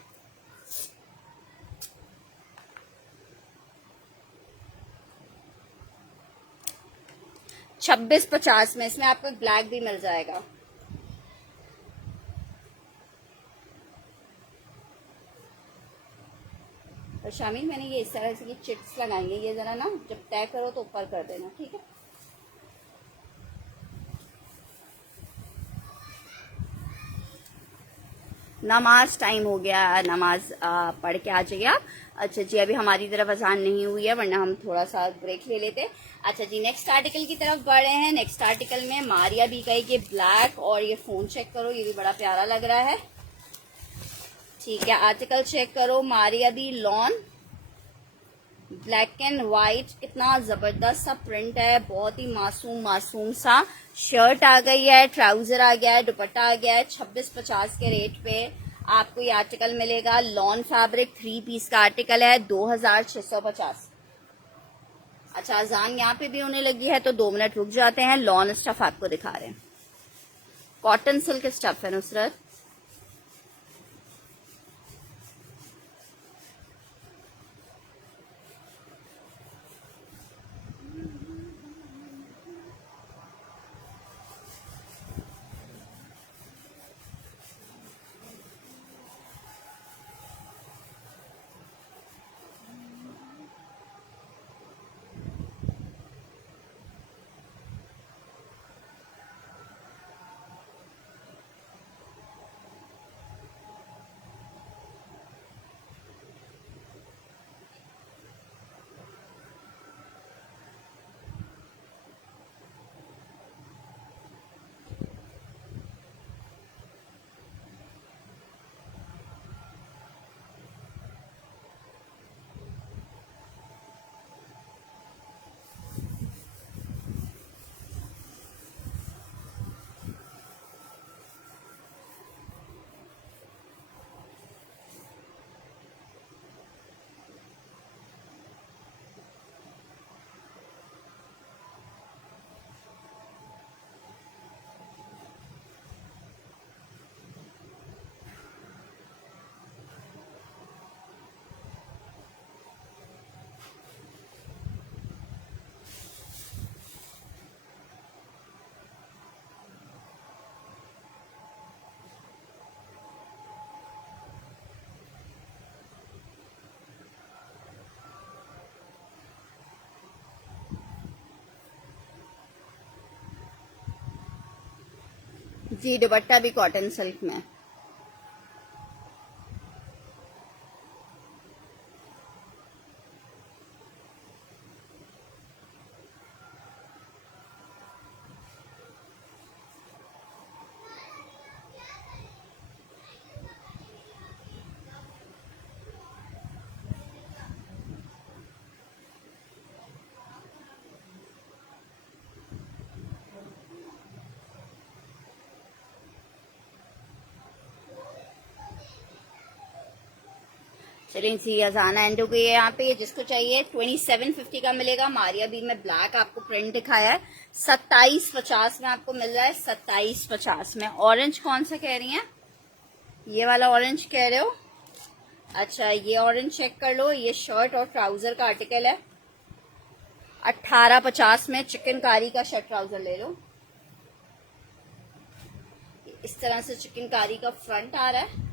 $2650 में इसमें आपको ब्लैक भी मिल जाएगा। और शामिल, मैंने ये इस तरह से ये चिट्स लगाएंगे, ये जरा ना जब तय करो तो ऊपर कर देना, ठीक है। नमाज टाइम हो गया, नमाज पढ़ के आ जाइए आप। अच्छा जी, अभी हमारी तरफ अजान नहीं हुई है, वरना हम थोड़ा सा ब्रेक ले लेते। अच्छा जी, नेक्स्ट आर्टिकल की तरफ बढ़ रहे हैं। नेक्स्ट आर्टिकल में मारिया बी का ये ब्लैक, और ये फोन चेक करो, ये भी बड़ा प्यारा लग रहा है, ठीक है। आर्टिकल चेक करो, Maria B lawn black and white, कितना जबरदस्त सा प्रिंट है, बहुत ही मासूम मासूम सा। शर्ट आ गई है, ट्राउजर आ गया है, दुपट्टा आ गया है। 2650 के रेट पे आपको ये आर्टिकल मिलेगा। लॉन फैब्रिक 3 पीस का आर्टिकल है, 2650। अच्छा, अजान यहाँ पे भी होने लगी है, तो 2 मिनट रुक जाते हैं। लॉन स्टफ आपको दिखा रहे हैं, कॉटन सिल्क स्टफ है नुसरत। जी दुपट्टा भी कॉटन सिल्क में। चलिए सी अजाना एंड हो गई है यहाँ पे। जिसको चाहिए 2750 का मिलेगा। मारिया बी में ब्लैक आपको प्रिंट दिखाया है। 2750 में आपको मिल रहा है। 2750 में। ऑरेंज कौन सा कह रही हैं? ये वाला ऑरेंज कह रहे हो? अच्छा ये ऑरेंज चेक कर लो। ये शर्ट और ट्राउजर का आर्टिकल है। 1850 में चिकनकारी का शर्ट ट्राउजर ले लो। इस तरह से चिकनकारी का फ्रंट आ रहा है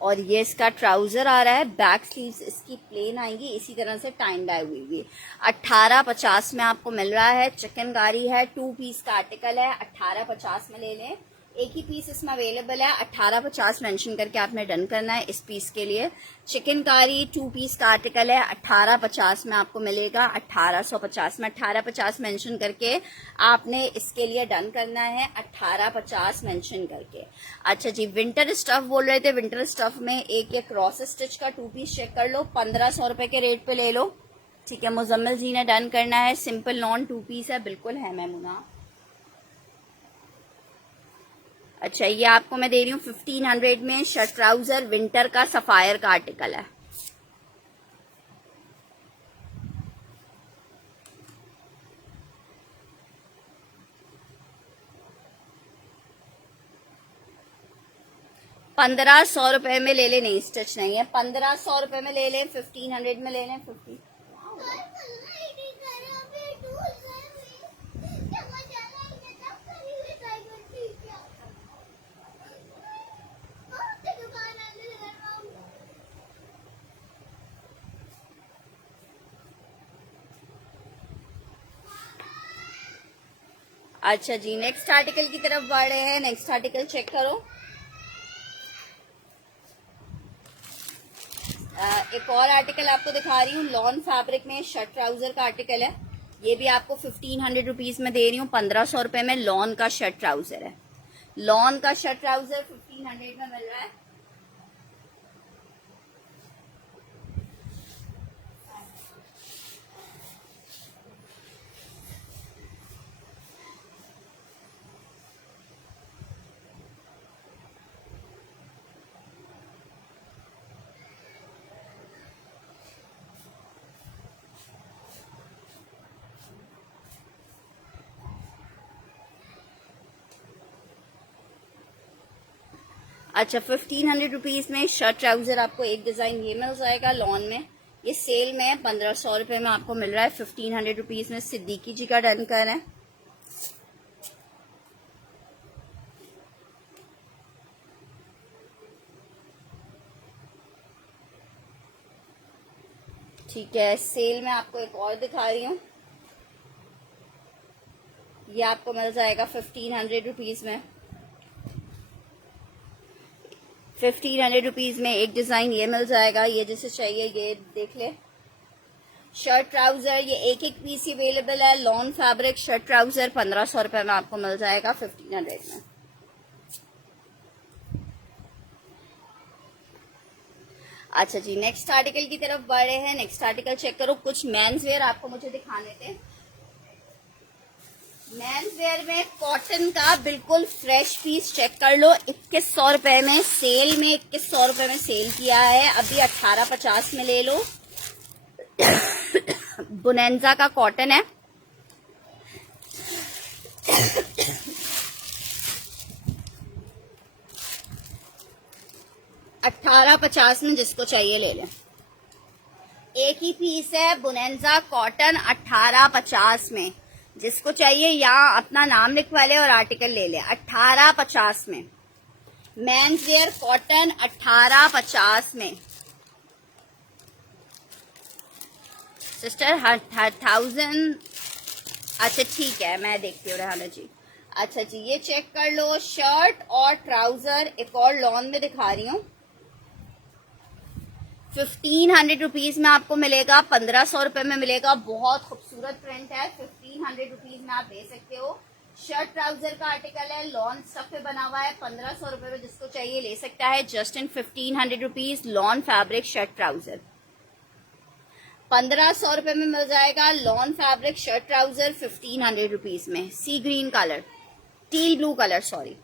और ये इसका ट्राउजर आ रहा है। बैक स्लीव्स इसकी प्लेन आएंगी, इसी तरह से टाइन डाई हुई हुई। 1850 में आपको मिल रहा है। चिकनकारी है, 2 पीस का आर्टिकल है। 1850 में ले लें। एक ही पीस इसमें अवेलेबल है। 1850 मेंशन करके आपने डन करना है इस पीस के लिए। चिकनकारी 2 पीस का आर्टिकल है। 1850 में आपको मिलेगा। 1850 में 1850 मेंशन करके आपने इसके लिए डन करना है। 1850 मेंशन करके। अच्छा जी विंटर स्टफ बोल रहे थे। विंटर स्टफ में एक क्रॉस स्टिच का 2 पीस चेक कर लो। 1500 रुपए के रेट पे ले लो। ठीक है मुजम्मिल जी ने डन करना है। सिंपल नॉन 2 पीस है। बिल्कुल है मैमुना। अच्छा ये आपको मैं दे रही हूँ 1500 में। शर्ट ट्राउजर विंटर का सफायर का आर्टिकल है। ₹1500 में ले लें। नहीं स्टिच नहीं है। 1500 में ले लें। 1500 में ले लें। 50 अच्छा जी नेक्स्ट आर्टिकल की तरफ बढ़ रहे हैं। नेक्स्ट आर्टिकल चेक करो। एक और आर्टिकल आपको दिखा रही हूँ। लॉन फैब्रिक में शर्ट ट्राउजर का आर्टिकल है। ये भी आपको 1500 रुपीज में दे रही हूँ। 1500 में लॉन का शर्ट ट्राउजर है। लॉन का शर्ट ट्राउजर 1500 में मिल रहा है। अच्छा 1500 रुपीज में शर्ट ट्राउजर आपको एक डिजाइन ये मिल जाएगा लॉन में। ये सेल में 1500 में आपको मिल रहा है। 1500 रुपीज में। सिद्दीकी जी का डन कर है। ठीक है सेल में आपको एक और दिखा रही हूँ। ये आपको मिल जाएगा 1500 रुपीज में। 1500 रुपीज में एक डिजाइन ये मिल जाएगा। ये जिसे चाहिए ये देख ले। शर्ट ट्राउजर ये एक पीस अवेलेबल है। लॉन फैब्रिक शर्ट ट्राउजर 1500 में आपको मिल जाएगा। 1500 में। अच्छा जी नेक्स्ट आर्टिकल की तरफ बढ़ रहे हैं। नेक्स्ट आर्टिकल चेक करो। कुछ मेंस वेयर आपको मुझे दिखाने थे। मेंस वेयर में कॉटन का बिल्कुल फ्रेश पीस चेक कर लो। 2100 में सेल में 2100 में सेल किया है। अभी 1850 में ले लो। बुनेंजा का कॉटन है। $1850 में जिसको चाहिए ले लें। एक ही पीस है बुनेंजा कॉटन 1850 में। जिसको चाहिए यहाँ अपना नाम लिखवा ले और आर्टिकल ले ले। 1850 में। मेंस वेयर कॉटन 1850 में। सिस्टर 1000। अच्छा ठीक है मैं देखती हूँ रहना जी। अच्छा जी, ये चेक कर लो, शर्ट और ट्राउजर एक और लॉन में दिखा रही हूँ। 1500 रुपीज में आपको मिलेगा, 1500 रुपए में मिलेगा। बहुत खूबसूरत प्रिंट है, 1500 रुपीज में आप दे सकते हो। शर्ट ट्राउजर का आर्टिकल है, लॉन स्टफ पे बना हुआ है। 1500 रुपए में जिसको चाहिए ले सकता है, just in 1500 rupees lawn fabric shirt trouser. 1500 रुपए में मिल जाएगा lawn fabric shirt trouser 1500 rupees में। Sea green colour, teal blue colour, sorry.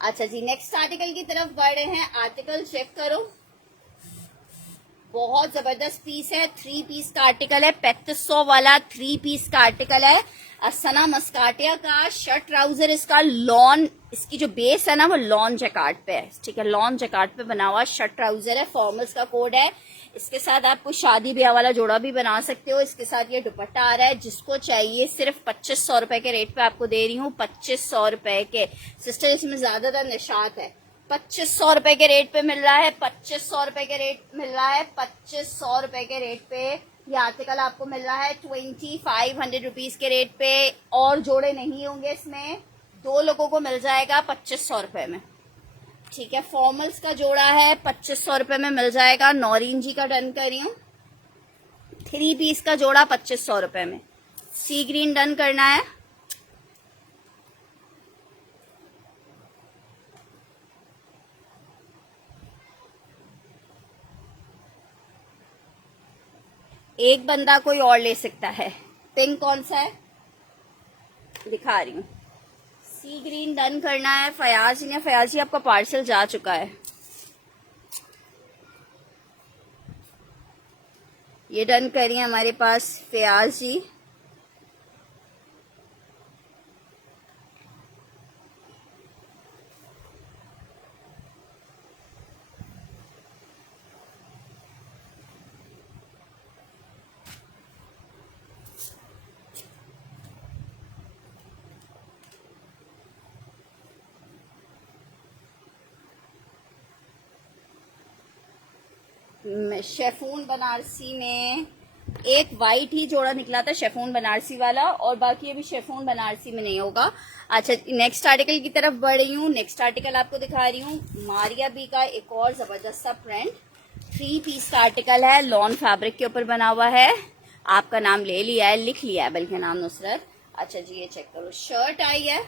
अच्छा जी, नेक्स्ट आर्टिकल की तरफ बढ़ रहे हैं। आर्टिकल चेक करो, बहुत जबरदस्त पीस है। 3 पीस का आर्टिकल है, 3500 वाला 3 पीस का आर्टिकल है। असना मस्काटिया का शर्ट ट्राउजर, इसका लॉन, इसकी जो बेस है ना वो लॉन जैकार्ड पे है, ठीक है। लॉन जैकार्ड पे बना हुआ शर्ट ट्राउजर है, फॉर्मल्स का कोड है। इसके साथ आप कुछ शादी ब्याह वाला जोड़ा भी बना सकते हो। इसके साथ ये दुपट्टा आ रहा है, जिसको चाहिए सिर्फ 2500 रुपए के रेट पे आपको दे रही हूँ। 2500 रुपए के सिस्टर, इसमें ज्यादातर निशात है। 2500 रुपए के रेट पे मिल रहा है, 2500 रुपए के रेट मिल रहा है, 2500 रुपए के रेट पे ये आर्टिकल आपको मिल रहा है 2500 रुपीज के रेट पे। और जोड़े नहीं होंगे इसमें, 2 लोगों को मिल जाएगा 2500 रुपए में, ठीक है। फॉर्मल्स का जोड़ा है, 2500 रुपए में मिल जाएगा। नौरीन जी का डन कर रही हूँ। 3 पीस का जोड़ा 2500 रुपए में। सी ग्रीन डन करना है। एक बंदा कोई और ले सकता है। पिंक कौन सा है दिखा रही हूँ। सी ग्रीन डन करना है। फयाज ने, फयाज जी आपका पार्सल जा चुका है। ये डन करिए हमारे पास फयाज जी। शेफून बनारसी में एक वाइट ही जोड़ा निकला था, शेफून बनारसी वाला, और बाकी अभी शेफून बनारसी में नहीं होगा। अच्छा, नेक्स्ट आर्टिकल की तरफ बढ़ रही हूँ। नेक्स्ट आर्टिकल आपको दिखा रही हूँ मारिया बी का एक और जबरदस्त सा प्रिंट। 3 पीस का आर्टिकल है, लॉन फैब्रिक के ऊपर बना हुआ है। आपका नाम ले लिया है, लिख लिया है बल्कि नाम, नुसरत। अच्छा जी, ये चेक करो, शर्ट आई है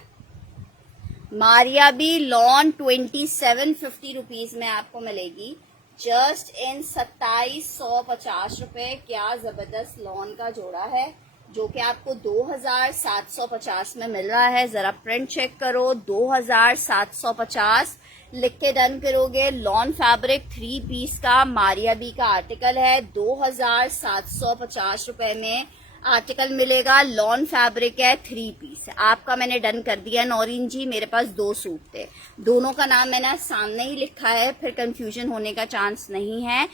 मारिया बी लॉन 2750 रुपीज में आपको मिलेगी, जस्ट इन 2750 रुपए। क्या जबरदस्त लॉन का जोड़ा है, जो कि आपको 2750 में मिल रहा है। जरा प्रिंट चेक करो, 2750 लिख के डन करोगे। लॉन फैब्रिक 3 पीस का मारिया बी का आर्टिकल है, 2750 रुपए में आर्टिकल मिलेगा। लॉन फैब्रिक है, 3 पीस। आपका मैंने डन कर दिया नौरीन जी। मेरे पास 2 सूट थे, दोनों का नाम मैंने सामने ही लिखा है, फिर कंफ्यूजन होने का चांस नहीं है।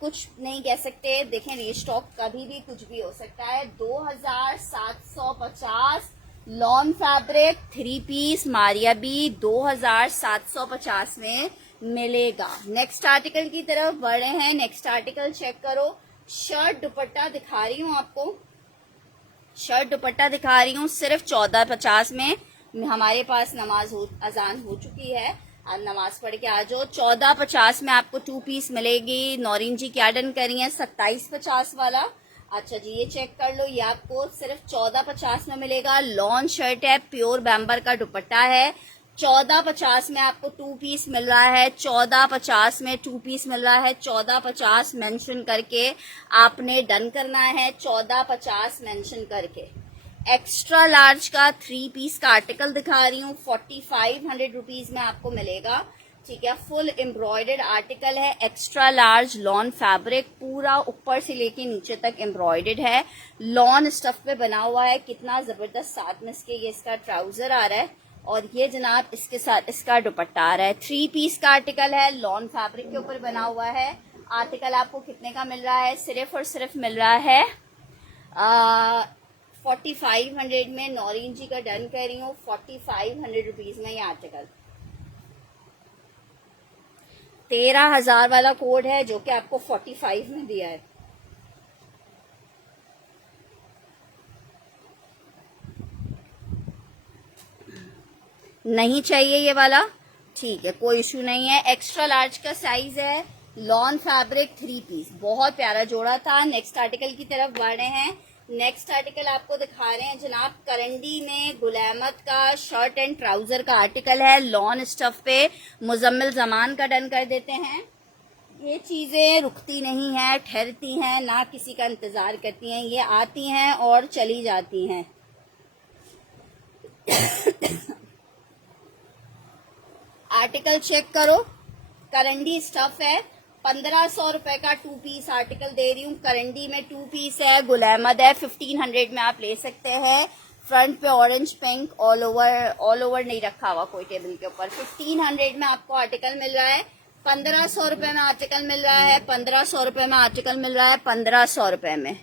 कुछ नहीं कह सकते, देखें रीस्टॉक कभी भी कुछ भी हो सकता है। 2750 lawn fabric 3 piece Maria B 2750 में मिलेगा। नेक्स्ट आर्टिकल की तरफ बढ़े हैं। नेक्स्ट आर्टिकल चेक करो, शर्ट दुपट्टा दिखा रही हूँ आपको। शर्ट दुपट्टा दिखा रही हूँ सिर्फ 1450 में। हमारे पास नमाज अजान हो चुकी है, आप नमाज पढ़ के आ जाओ। 1450 में आपको 2 पीस मिलेगी। नौरीन जी क्या डन करी है, 2750 वाला। अच्छा जी, ये चेक कर लो, ये आपको सिर्फ 1450 में मिलेगा। लॉन शर्ट है, प्योर बैम्बर का दुपट्टा है। 1450 में आपको 2 पीस मिल रहा है। 1450 में 2 पीस मिल रहा है। 1450 मेंशन करके आपने डन करना है, 1450 मेंशन करके। एक्स्ट्रा लार्ज का 3 पीस का आर्टिकल दिखा रही हूँ, 4500 रुपीज में आपको मिलेगा, ठीक है। फुल एम्ब्रॉयडर्ड आर्टिकल है, एक्स्ट्रा लार्ज लॉन फैब्रिक, पूरा ऊपर से लेके नीचे तक एम्ब्रॉयडर्ड है, लॉन स्टफ पे बना हुआ है। कितना जबरदस्त साथ में इसके ये इसका ट्राउजर आ रहा है, और ये जनाब इसके साथ इसका दुपट्टा आ रहा है। 3 पीस का आर्टिकल है, लॉन फैब्रिक के ऊपर बना हुआ है। आर्टिकल आपको कितने का मिल रहा है, सिर्फ और सिर्फ मिल रहा है 4500 में। नौरीन जी का डन कर रही हूँ, 4500 रुपीज में ये आर्टिकल। 13,000 वाला कोड है, जो कि आपको 45 में दिया है। नहीं चाहिए ये वाला, ठीक है, कोई इशू नहीं है। एक्स्ट्रा लार्ज का साइज है, लॉन फैब्रिक 3 पीस, बहुत प्यारा जोड़ा था। नेक्स्ट आर्टिकल की तरफ बढ़ रहे हैं। नेक्स्ट आर्टिकल आपको दिखा रहे हैं जनाब, करंडी में गुल अहमद का शर्ट एंड ट्राउजर का आर्टिकल है, लॉन स्टफ पे। मुजम्मिल जमान का डन कर देते हैं। ये चीजें रुकती नहीं है, ठहरती हैं, ना किसी का इंतजार करती हैं, ये आती हैं और चली जाती हैं। आर्टिकल चेक करो, करंडी स्टफ है, 1500 रुपए का 2 पीस आर्टिकल दे रही हूँ। करंडी में 2 पीस है, गुल अहमद है, 1500 में आप ले सकते हैं। फ्रंट पे ऑरेंज पिंक ऑल ओवर नहीं रखा हुआ कोई टेबल के ऊपर। 1500 में आपको आर्टिकल मिल रहा है। 1500 रुपए में आर्टिकल मिल रहा है, 1500 रुपए में आर्टिकल मिल रहा है, 1500 रुपए में,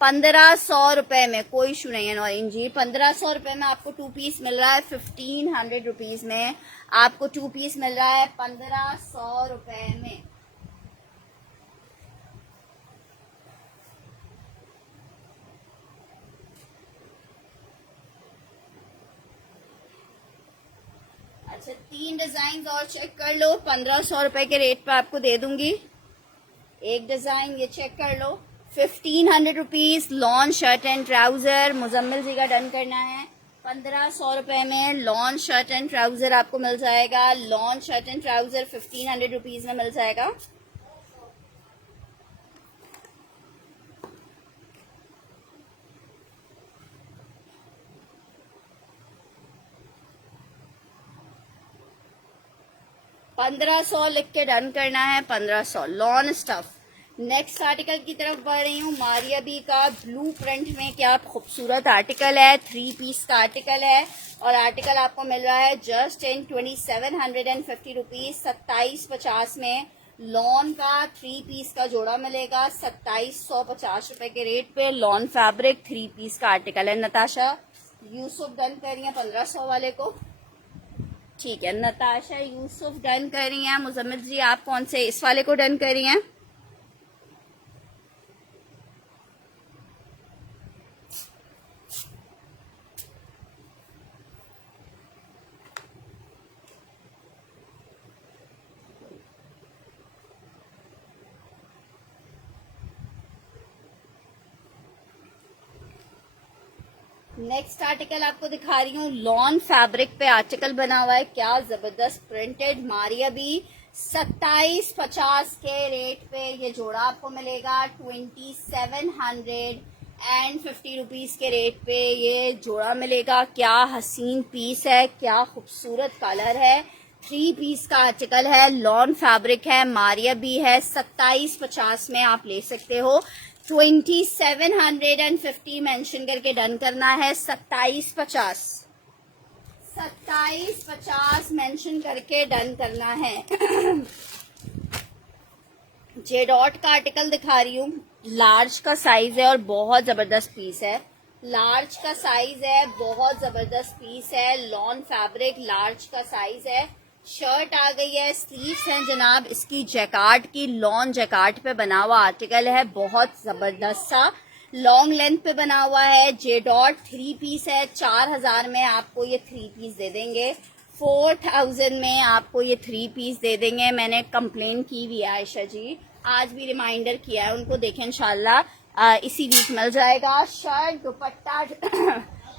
1500 रुपए में, कोई इशू नहीं है नौरीन जी। 1500 रुपए में आपको 2 पीस मिल रहा है। 1500 रुपीज में आपको 2 पीस मिल रहा है 1500 रुपए में। अच्छा, 3 डिजाइन और चेक कर लो, 1500 रुपए के रेट पे आपको दे दूंगी। एक डिजाइन ये चेक कर लो, 1500 rupees, lawn shirt and trouser. Muzammil ji का डन करना है। 1500 रुपए में लॉन शर्ट एंड ट्राउजर आपको मिल जाएगा। Lawn shirt and trouser 1500 rupees में मिल जाएगा। पंद्रह सौ लिख के डन करना है, 1500 लॉन स्टफ। नेक्स्ट आर्टिकल की तरफ बढ़ रही हूँ। मारिया बी का ब्लू प्रिंट में क्या खूबसूरत आर्टिकल है, 3 पीस का आर्टिकल है और आर्टिकल आपको मिल रहा है जस्ट इन 2750 रुपीज, 2750 में। लॉन का 3 पीस का जोड़ा मिलेगा 2750 रुपए के रेट पे। लॉन फैब्रिक 3 पीस का आर्टिकल है। नताशा यूसुफ डन कर रही है 1500 वाले को, ठीक है। नताशा यूसुफ डन कर रही हैं। मुजम्मिल जी आप कौन से इस वाले को डन कर रही हैं? नेक्स्ट आर्टिकल आपको दिखा रही हूँ, लॉन फैब्रिक पे आर्टिकल बना हुआ है, क्या जबरदस्त प्रिंटेड। मारिया बी 2750 के रेट पे ये जोड़ा आपको मिलेगा। 2750 रुपीज के रेट पे ये जोड़ा मिलेगा। क्या हसीन पीस है, क्या खूबसूरत कलर है। 3 पीस का आर्टिकल है, लॉन फैब्रिक है, मारिया बी है। 2750 में आप ले सकते हो। 2750 मेंशन करके डन करना है। 2750 मेंशन करके डन करना है। जे डॉट का आर्टिकल दिखा रही हूँ, लार्ज का साइज है और बहुत जबरदस्त पीस है। लार्ज का साइज है, बहुत जबरदस्त पीस है। लॉन फैब्रिक, लार्ज का साइज है। शर्ट आ गई है, स्लीव्स हैं जनाब इसकी जैकार्ड की, लॉन जैकार्ड पे बना हुआ आर्टिकल है, बहुत जबरदस्त सा लॉन्ग लेंथ पे बना हुआ है। जे डॉट 3 पीस है। 4000 में आपको ये 3 पीस दे देंगे। 4000 में आपको ये 3 पीस दे देंगे। मैंने कंप्लेन की हुई है आयशा जी, आज भी रिमाइंडर किया है उनको, देखें इंशाल्लाह इसी वीक मिल जाएगा। शर्ट दुपट्टा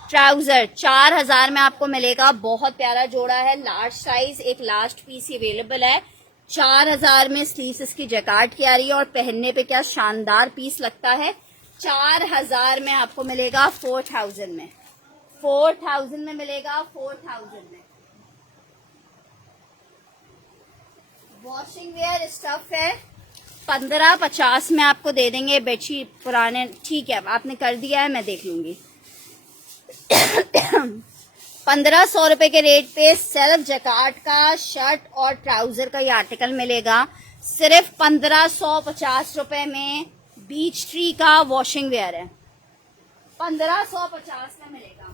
ट्राउजर 4000 में आपको मिलेगा। बहुत प्यारा जोड़ा है, लार्ज साइज, एक लास्ट पीस अवेलेबल है। 4000 में स्लीव्स इसकी जैकार्ड की आ रही है और पहनने पे क्या शानदार पीस लगता है। 4000 में आपको मिलेगा। 4000 में, 4000 में मिलेगा। 4000 में वॉशिंग वेयर स्टफ है। 1550 में आपको दे देंगे। बेडशीट पुराने, ठीक है आपने कर दिया है, मैं देख लूंगी। 1500 रुपए के रेट पे सेल्फ जैकार्ड का शर्ट और ट्राउजर का ये आर्टिकल मिलेगा सिर्फ 1550 रुपए में। बीच ट्री का वॉशिंग वेयर है, 1550 में मिलेगा।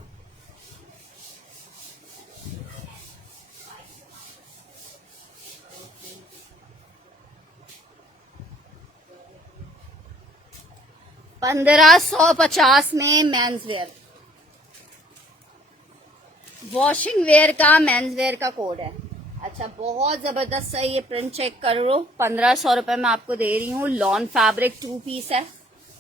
$1550 में मेंस वेयर, वॉशिंग वेयर का, मेंस वेयर का कोड है। अच्छा, बहुत जबरदस्त है ये प्रिंट, चेक कर लो। 1500 रुपए में आपको दे रही हूँ। लॉन फैब्रिक 2 पीस है,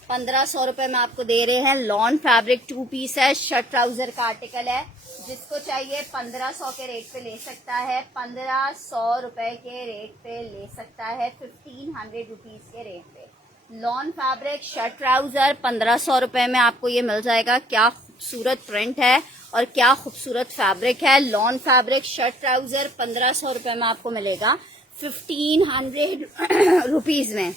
1500 रुपए में आपको दे रहे हैं। लॉन फैब्रिक 2 पीस है, शर्ट ट्राउजर का आर्टिकल है। जिसको चाहिए 1500 के रेट पे ले सकता है, 1500 रुपए के रेट पे ले सकता है, 1500 रुपीज के रेट पे। लॉन फैब्रिक शर्ट ट्राउजर 1500 रुपए में आपको ये मिल जाएगा। क्या खूबसूरत प्रिंट है और क्या खूबसूरत फैब्रिक है। लॉन फैब्रिक शर्ट ट्राउजर 1500 रुपए में आपको मिलेगा 1500 रुपीज में।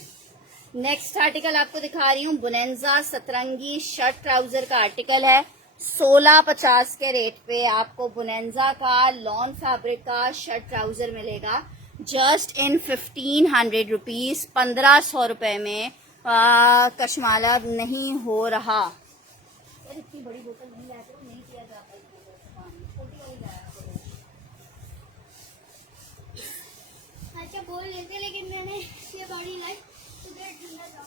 नेक्स्ट आर्टिकल आपको दिखा रही हूँ, बुनेंजा सतरंगी शर्ट ट्राउजर का आर्टिकल है। 1650 के रेट पे आपको बुनेंजा का लॉन फैब्रिक का शर्ट ट्राउजर मिलेगा, जस्ट इन 1500 रुपीज। 1500 रुपए में कशमाला नहीं हो रहा। यार इतनी बड़ी बोतल नहीं लाया करो, नहीं किया जाता छोटी वाली लाया करो। अच्छा बोल लेते, लेकिन मैंने ये बड़ी लाई तो ठंडा था।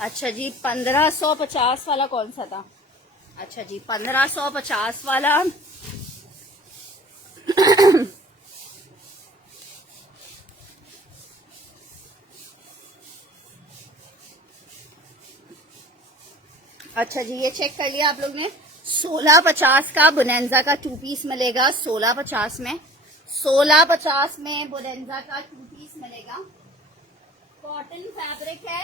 अच्छा जी, 1550 वाला कौन सा था? अच्छा जी, 1550 वाला अच्छा जी, ये चेक कर लिया आप लोग ने। 1650 का बुनेंजा का 2 पीस मिलेगा। 1650 में, 1650 में बुनेंजा का 2 पीस मिलेगा। कॉटन फैब्रिक है,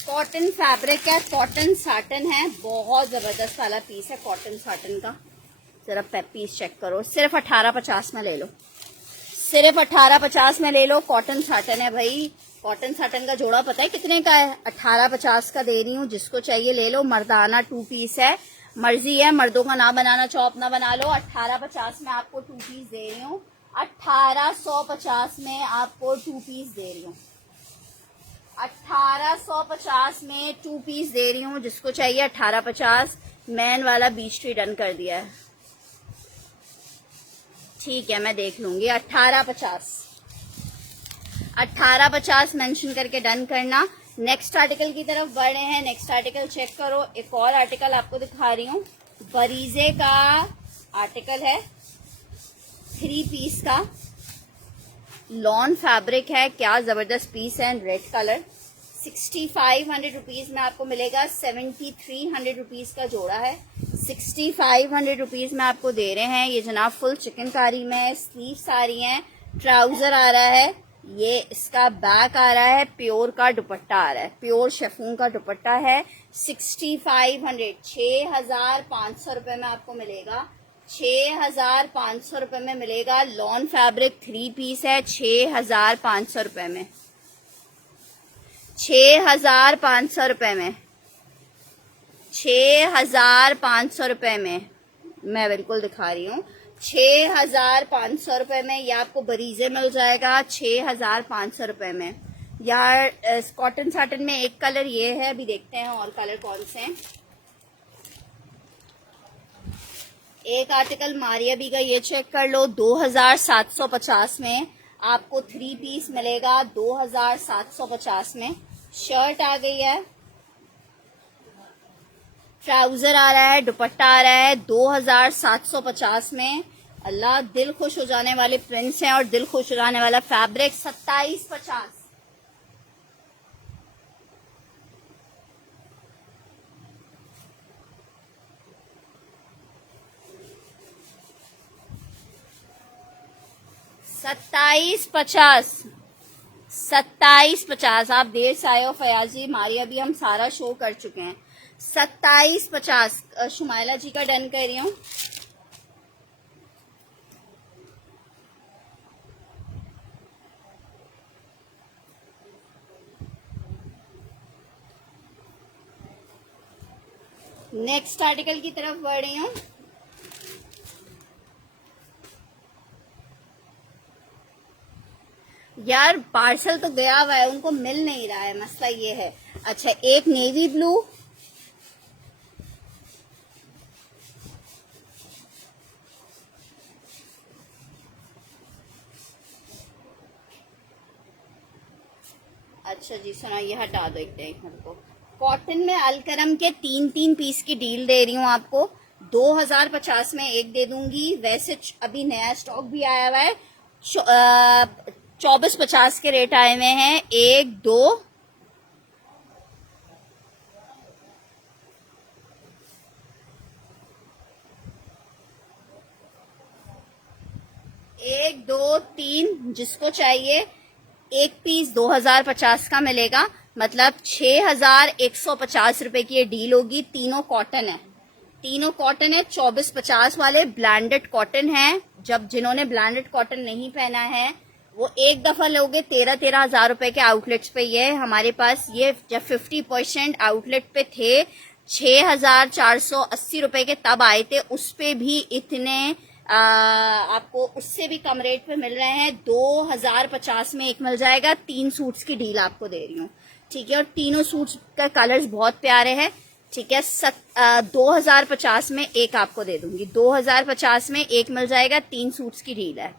कॉटन फैब्रिक है, कॉटन साटन है। बहुत जबरदस्त वाला पीस है कॉटन साटन का। जरा पीस चेक करो, सिर्फ 1850 में ले लो, सिर्फ 1850 में ले लो। कॉटन साटन है भाई। कॉटन साटन का जोड़ा पता है कितने का है? 1850 का दे रही हूँ। जिसको चाहिए ले लो। मर्दाना 2 पीस है, मर्जी है, मर्दों का ना बनाना चाहो अपना बना लो। 1850 में आपको 2 पीस दे रही हूँ। 1850 में आपको 2 पीस दे रही हूँ। 1850 में 2 पीस दे रही हूँ। जिसको चाहिए 1850। मैन वाला बीच ट्री डन कर दिया है, ठीक है, मैं देख लूंगी। 1850, 1850 मेंशन करके डन करना। नेक्स्ट आर्टिकल की तरफ बढ़ रहे हैं। नेक्स्ट आर्टिकल चेक करो। एक और आर्टिकल आपको दिखा रही हूँ, बरीजे का आर्टिकल है, 3 पीस का लॉन फैब्रिक है। क्या जबरदस्त पीस है, रेड कलर। 6500 रुपीज में आपको मिलेगा। 7300 रुपीज का जोड़ा है। 6500 रुपीज में आपको दे रहे हैं। ये जनाब फुल चिकनकारी में, स्लीव्स आ रही हैं, ट्राउजर आ रहा है, ये इसका बैक आ रहा है, प्योर का दुपट्टा आ रहा है, प्योर शेफून का दुपट्टा है। 6500, 6500 रुपए में आपको मिलेगा। 6500 रुपए में मिलेगा। लॉन फैब्रिक 3 पीस है, 6500 रुपए में, 6500 रुपए में, 6500 रुपए में मैं बिल्कुल दिखा रही हूँ। 6500 रुपए में ये आपको बरीजे मिल जाएगा। 6500 रुपए में। यार कॉटन साटन में एक कलर ये है, अभी देखते हैं और कलर कौन से हैं। एक आर्टिकल मारिया बी का ये चेक कर लो, 2750 में आपको 3 पीस मिलेगा। 2750 में शर्ट आ गई है, ट्राउजर आ रहा है, दुपट्टा आ रहा है। 2750 में अल्लाह दिल खुश हो जाने वाले प्रिंट्स हैं और दिल खुश हो जाने वाला फैब्रिक। 2750, 2750, 2750। आप देर से आए हो फयाजी, मारिया भी हम सारा शो कर चुके हैं। 2750 शुमाइला जी का डन कर रही हूँ। नेक्स्ट आर्टिकल की तरफ बढ़ रही हूँ। यार पार्सल तो गया हुआ है, उनको मिल नहीं रहा है, मसला ये है। अच्छा, एक नेवी ब्लू, अच्छा जी सुना, ये हटा दो एक मेरे को। कॉटन में अलकरम के 3 पीस की डील दे रही हूँ आपको, 2050 में एक दे दूंगी। वैसे अभी नया स्टॉक भी आया हुआ है, 2450 के रेट आए हुए हैं। 1 2 1 2 3 जिसको चाहिए एक पीस 2050 का मिलेगा, मतलब 6150 रुपए की ये डील होगी। तीनों कॉटन है, तीनों कॉटन है। 2450 वाले ब्लैंडेड कॉटन है। जब जिन्होंने ब्लैंडेड कॉटन नहीं पहना है वो एक दफा लोगे 13 हजार रुपए के आउटलेट्स पे। ये हमारे पास ये जब 50% आउटलेट पे थे 6480 रुपए के तब आए थे, उस पे भी इतने आपको उससे भी कम रेट पे मिल रहे हैं। 2050 में एक मिल जाएगा। 3 सूट्स की डील आपको दे रही हूँ, ठीक है। और तीनों सूट्स का कलर्स बहुत प्यारे हैं, ठीक है। 2050 में एक आपको दे दूंगी, 2050 में एक मिल जाएगा। 3 सूट्स की डील है।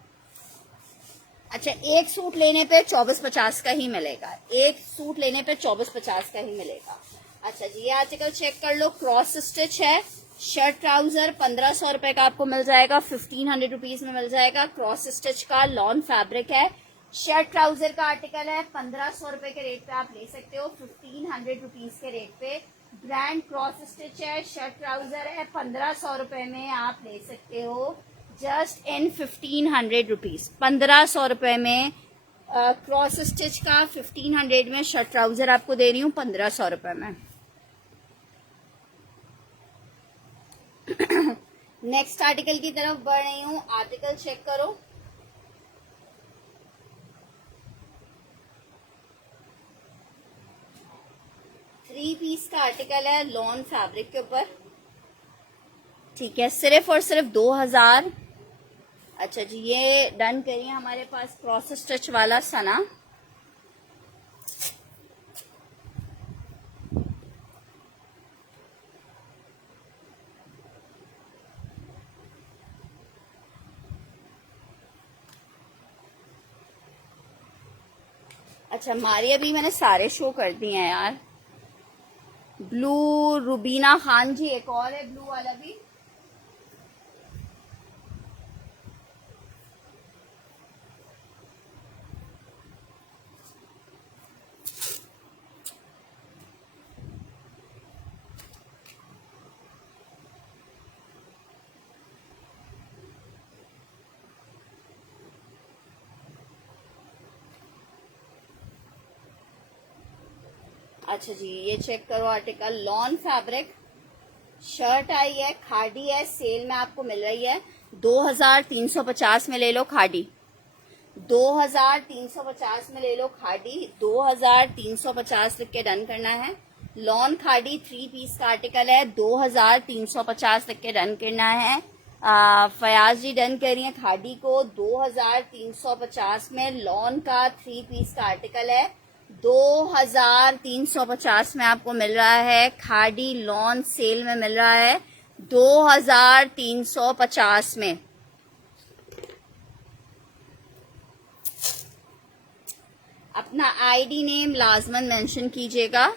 अच्छा, एक सूट लेने पे 2450 का ही मिलेगा, एक सूट लेने पे 2450 का ही मिलेगा। अच्छा जी, ये आर्टिकल चेक कर लो, क्रॉस स्टिच है। शर्ट ट्राउजर 1500 रुपए का आपको मिल जाएगा, 1500 रुपीज में मिल जाएगा। क्रॉस स्टिच का लॉन फैब्रिक है। शर्ट ट्राउजर का आर्टिकल है, 1500 रुपए के रेट पे आप ले सकते हो, 1500 रुपीज के रेट पे। ब्रांड क्रॉस स्टिच है, शर्ट ट्राउजर है, 1500 रुपए में आप ले सकते हो, जस्ट इन 1500 रुपीज। 1500 रुपए में क्रॉस स्टिच का, 1500 में शर्ट ट्राउजर आपको दे रही हूँ 1500 रुपए में। नेक्स्ट आर्टिकल की तरफ बढ़ रही हूँ, आर्टिकल चेक करो। थ्री पीस का आर्टिकल है, लॉन फैब्रिक के ऊपर, ठीक है। सिर्फ और सिर्फ 2000। अच्छा जी, ये डन करिए। हमारे पास क्रॉस स्टिच वाला सना, अच्छा मारी अभी मैंने सारे शो कर दिए हैं यार। ब्लू रुबीना खान जी, एक और है ब्लू वाला भी। अच्छा जी, ये चेक करो आर्टिकल, लॉन फैब्रिक शर्ट आई है, खादी है, सेल में आपको मिल रही है 2350 में ले लो खादी, 2350 में ले लो खादी, 2350 लिख के डन करना है। लॉन खादी 3 पीस का आर्टिकल है, 2350 लिख के डन करना है। फयाज जी डन करिए खादी को, 2350 में लॉन का 3 पीस का आर्टिकल है, 2350 में आपको मिल रहा है। खादी लॉन सेल में मिल रहा है 2350 में। अपना आईडी नेम लाजमन मेंशन कीजिएगा।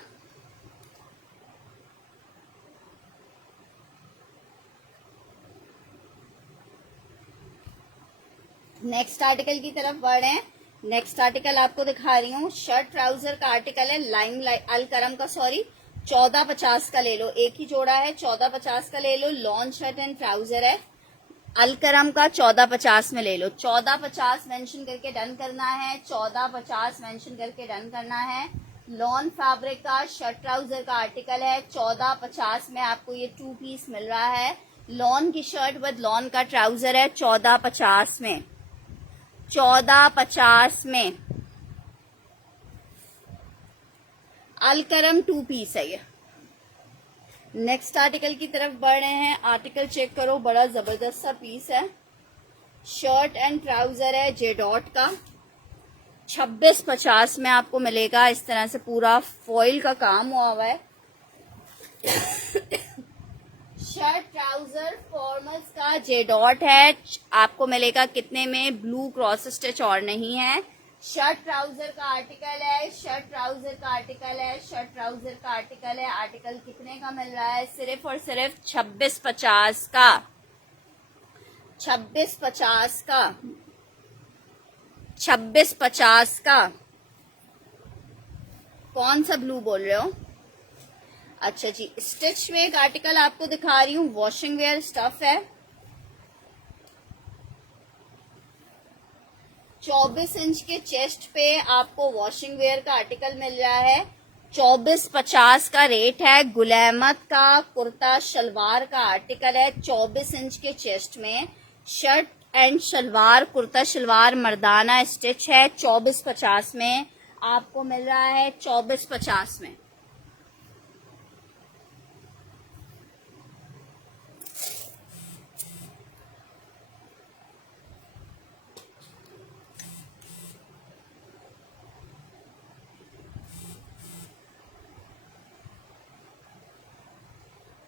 नेक्स्ट आर्टिकल की तरफ बढ़े हैं। नेक्स्ट आर्टिकल आपको दिखा रही हूँ, शर्ट ट्राउजर का आर्टिकल है, लाइम अलकरम का, सॉरी 1450 का ले लो, एक ही जोड़ा है, 1450 का ले लो। लॉन शर्ट एंड ट्राउजर है, अलकरम का 1450 में ले लो। 1450 मेंशन करके डन करना है, 1450 मेंशन करके डन करना है। लॉन फैब्रिक का शर्ट ट्राउजर का आर्टिकल है, 1450 में आपको ये 2 पीस मिल रहा है। लॉन की शर्ट विद लॉन का ट्राउजर है 1450 में, 1450 में। अलकरम 2 पीस है ये। नेक्स्ट आर्टिकल की तरफ बढ़ रहे हैं, आर्टिकल चेक करो, बड़ा जबरदस्त सा पीस है, शर्ट एंड ट्राउजर है जे डॉट का, 2650 में आपको मिलेगा। इस तरह से पूरा फॉइल का काम हुआ है। शर्ट ट्राउजर फॉर्मल्स का जे डॉट है, आपको मिलेगा कितने में? ब्लू क्रॉस स्टिच और नहीं है, शर्ट ट्राउजर का आर्टिकल है, शर्ट ट्राउजर का आर्टिकल है, शर्ट ट्राउजर का आर्टिकल है। आर्टिकल कितने का मिल रहा है? सिर्फ और सिर्फ 2650 का, 2650 का, 2650 का। कौन सा ब्लू बोल रहे हो? अच्छा जी, स्टिच में एक आर्टिकल आपको दिखा रही हूँ, वॉशिंग वेयर स्टफ है, 24 इंच के चेस्ट पे आपको वॉशिंग वेयर का आर्टिकल मिल रहा है। 2450 का रेट है। गुलैमत का कुर्ता शलवार का आर्टिकल है, 24 इंच के चेस्ट में, शर्ट एंड शलवार, कुर्ता शलवार मर्दाना स्टिच है, 2450 में आपको मिल रहा है, 2450 में।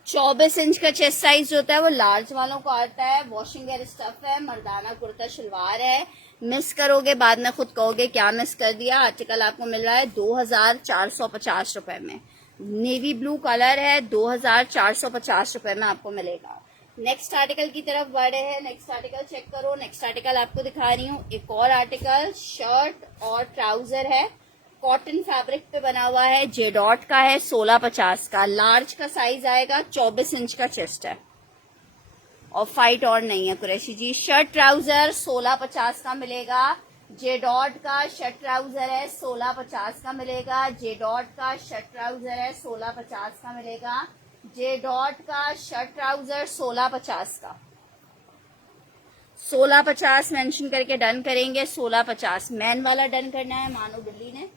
चौबीस इंच का चेस्ट साइज होता है वो लार्ज वालों को आता है। वॉशिंग वेयर स्टफ है, मर्दाना कुर्ता शलवार है। मिस करोगे बाद में खुद कहोगे क्या मिस कर दिया। आर्टिकल आपको मिल रहा है 2450 रुपए में। नेवी ब्लू कलर है, 2450 रुपए में आपको मिलेगा। नेक्स्ट आर्टिकल की तरफ बढ़े हैं। नेक्स्ट आर्टिकल चेक करो। नेक्स्ट आर्टिकल आपको दिखा रही हूँ। एक और आर्टिकल शर्ट और ट्राउजर है, कॉटन फैब्रिक पे बना हुआ है, जे डॉट का है, 1650 का। लार्ज का साइज आएगा, 24 इंच का चेस्ट है और फाइट और नहीं है कुरैशी जी। शर्ट ट्राउजर 1650 का मिलेगा। जे डॉट का शर्ट ट्राउजर है, 1650 का मिलेगा। जे डॉट का शर्ट ट्राउजर है, 1650 का मिलेगा। जे डॉट का शर्ट ट्राउजर 1650 का, 1650 मेंशन करके डन करेंगे। 1650 मैन वाला डन करना है, मानो बिल्ली ने।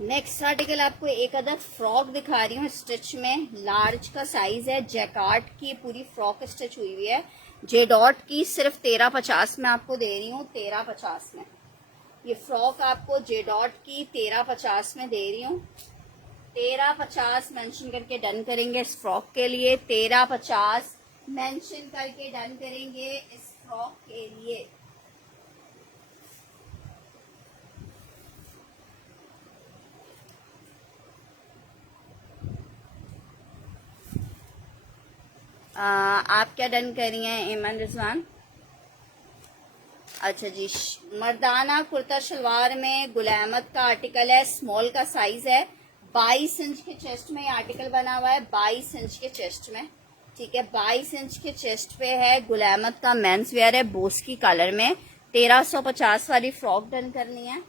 नेक्स्ट आर्टिकल आपको एक अदर फ्रॉक दिखा रही हूँ स्टिच में। लार्ज का साइज है, जैकार्ड की पूरी फ्रॉक स्टिच हुई हुई है। जे डॉट की सिर्फ 1350 में आपको दे रही हूँ, 1350 में। ये फ्रॉक आपको जे डॉट की 1350 में दे रही हूँ। 1350 मेंशन करके डन करेंगे इस फ्रॉक के लिए। 1350 मेंशन करके डन करेंगे इस फ्रॉक के लिए। आप क्या डन कर रही हैं ईमान रिजवान? अच्छा जी, मर्दाना कुर्ता शलवार में गुलामत का आर्टिकल है, स्मॉल का साइज है। 22 इंच के चेस्ट में ये आर्टिकल बना हुआ है, 22 इंच के चेस्ट में। ठीक है, 22 इंच के चेस्ट पे है। गुलामत का मेंस वेयर है, बोस्की कलर में। 1350 वाली फ्रॉक डन करनी है।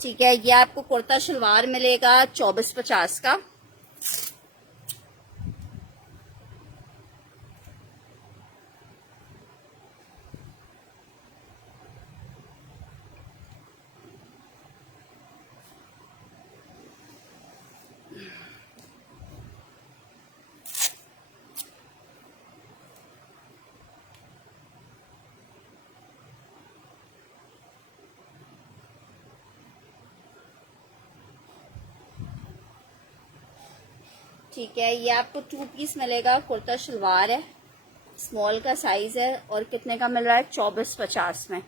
ठीक है, ये आपको कुर्ता शलवार मिलेगा 2450 का। ठीक है, ये आपको 2 पीस मिलेगा। कुर्ता शलवार है, स्मॉल का साइज है और कितने का मिल रहा है? 2450 में।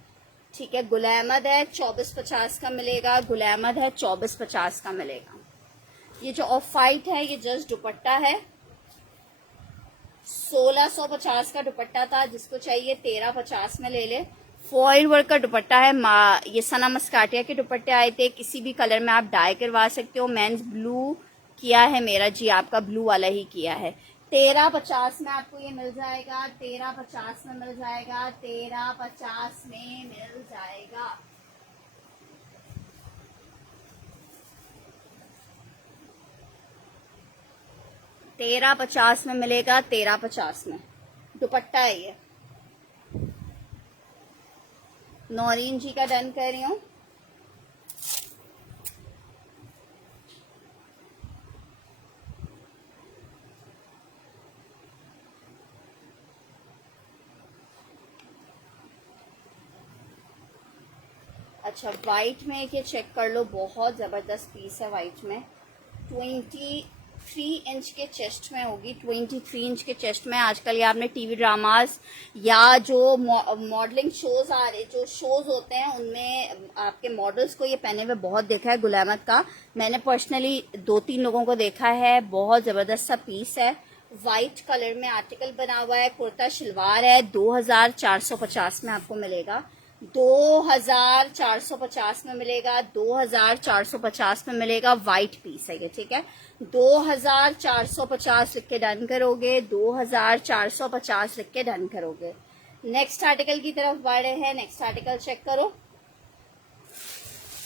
ठीक है, गुलामद है, 2450 का मिलेगा। गुलामद है, 2450 का मिलेगा। ये जो ऑफ वाइट है ये जस्ट दुपट्टा है, 1650 का दुपट्टा था। जिसको चाहिए 1350 में ले ले। फॉइल वर्क का दुपट्टा है। ये सना मस्काटिया के दुपट्टे आए थे, किसी भी कलर में आप डाई करवा सकते हो। मेंस ब्लू किया है मेरा जी, आपका ब्लू वाला ही किया है। 1350 में आपको ये मिल जाएगा, 1350 में मिल जाएगा, 1350 में मिल जाएगा। तेरह 50 में मिलेगा, 1350 में दुपट्टा है ये। नौरीन जी का डन कर रही हूँ। अच्छा वाइट में एक ये चेक कर लो, बहुत ज़बरदस्त पीस है वाइट में। 23 इंच के चेस्ट में होगी, 23 इंच के चेस्ट में। आजकल ये आपने टीवी ड्रामास या जो मॉडलिंग शोज आ रहे, जो शोज होते हैं उनमें आपके मॉडल्स को ये पहने हुए बहुत देखा है। गुल अहमद का मैंने पर्सनली 2-3 लोगों को देखा है। बहुत ज़बरदस्त सा पीस है, वाइट कलर में आर्टिकल बना हुआ है, कुर्ता शलवार है। 2450 में आपको मिलेगा, 2450 में मिलेगा, 2450 में मिलेगा। वाइट पीस है ये, ठीक है। 2450 लिख के डन करोगे, 2450 लिख के डन करोगे। नेक्स्ट आर्टिकल की तरफ बढ़ रहे हैं। नेक्स्ट आर्टिकल चेक करो,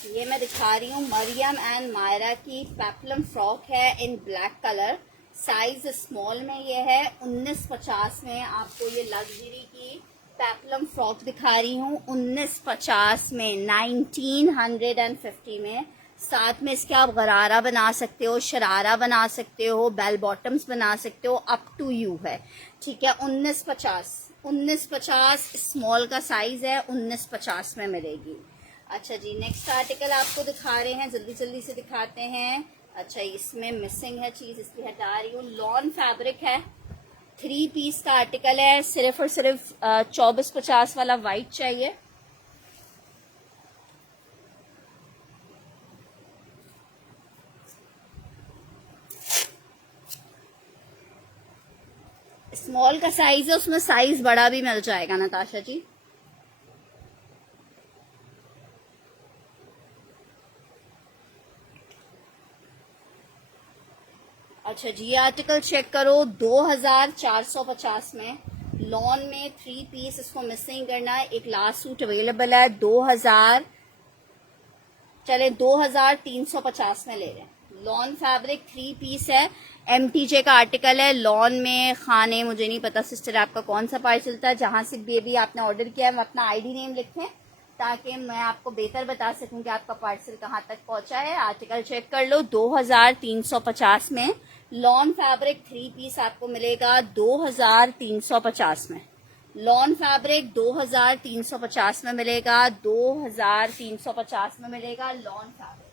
ये मैं दिखा रही हूँ मरियम एंड मायरा की पेप्लम फ्रॉक है इन ब्लैक कलर। साइज स्मॉल में ये है। 1950 में आपको ये लग्जरी की पेप्लम फ्रॉक दिखा रही हूँ, 1950 में, 1950 में। साथ में इसके आप गरारा बना सकते हो, शरारा बना सकते हो, बेल बॉटम्स बना सकते हो, अप टू यू है, ठीक है। 1950 स्मॉल का साइज है, 1950 में मिलेगी। अच्छा जी, नेक्स्ट आर्टिकल आपको दिखा रहे हैं, जल्दी जल्दी से दिखाते हैं। अच्छा इसमें मिसिंग है चीज, इसलिए हटा रही हूँ। लॉन फैब्रिक है, 3 पीस का आर्टिकल है। सिर्फ और सिर्फ 2450 वाला वाइट चाहिए। स्मॉल का साइज है, उसमें साइज बड़ा भी मिल जाएगा नताशा जी। अच्छा जी, ये आर्टिकल चेक करो, 2450 में, लॉन में 3 पीस। इसको मिस नहीं करना है। एक लास्ट सूट अवेलेबल है, 2350 में ले रहे हैं। लॉन फैब्रिक 3 पीस है, MTJ का आर्टिकल है। लॉन में खाने, मुझे नहीं पता सिस्टर आपका कौन सा पार्ट चलता है, जहां से बेबी आपने ऑर्डर किया है, अपना ID नेम लिखें ताकि मैं आपको बेहतर बता सकूं कि आपका पार्सल कहां तक पहुंचा है। आर्टिकल चेक कर लो, 2350 में लॉन फैब्रिक 3 पीस आपको मिलेगा, 2350 में। लॉन फैब्रिक 2350 में मिलेगा, 2350 में मिलेगा। लॉन फैब्रिक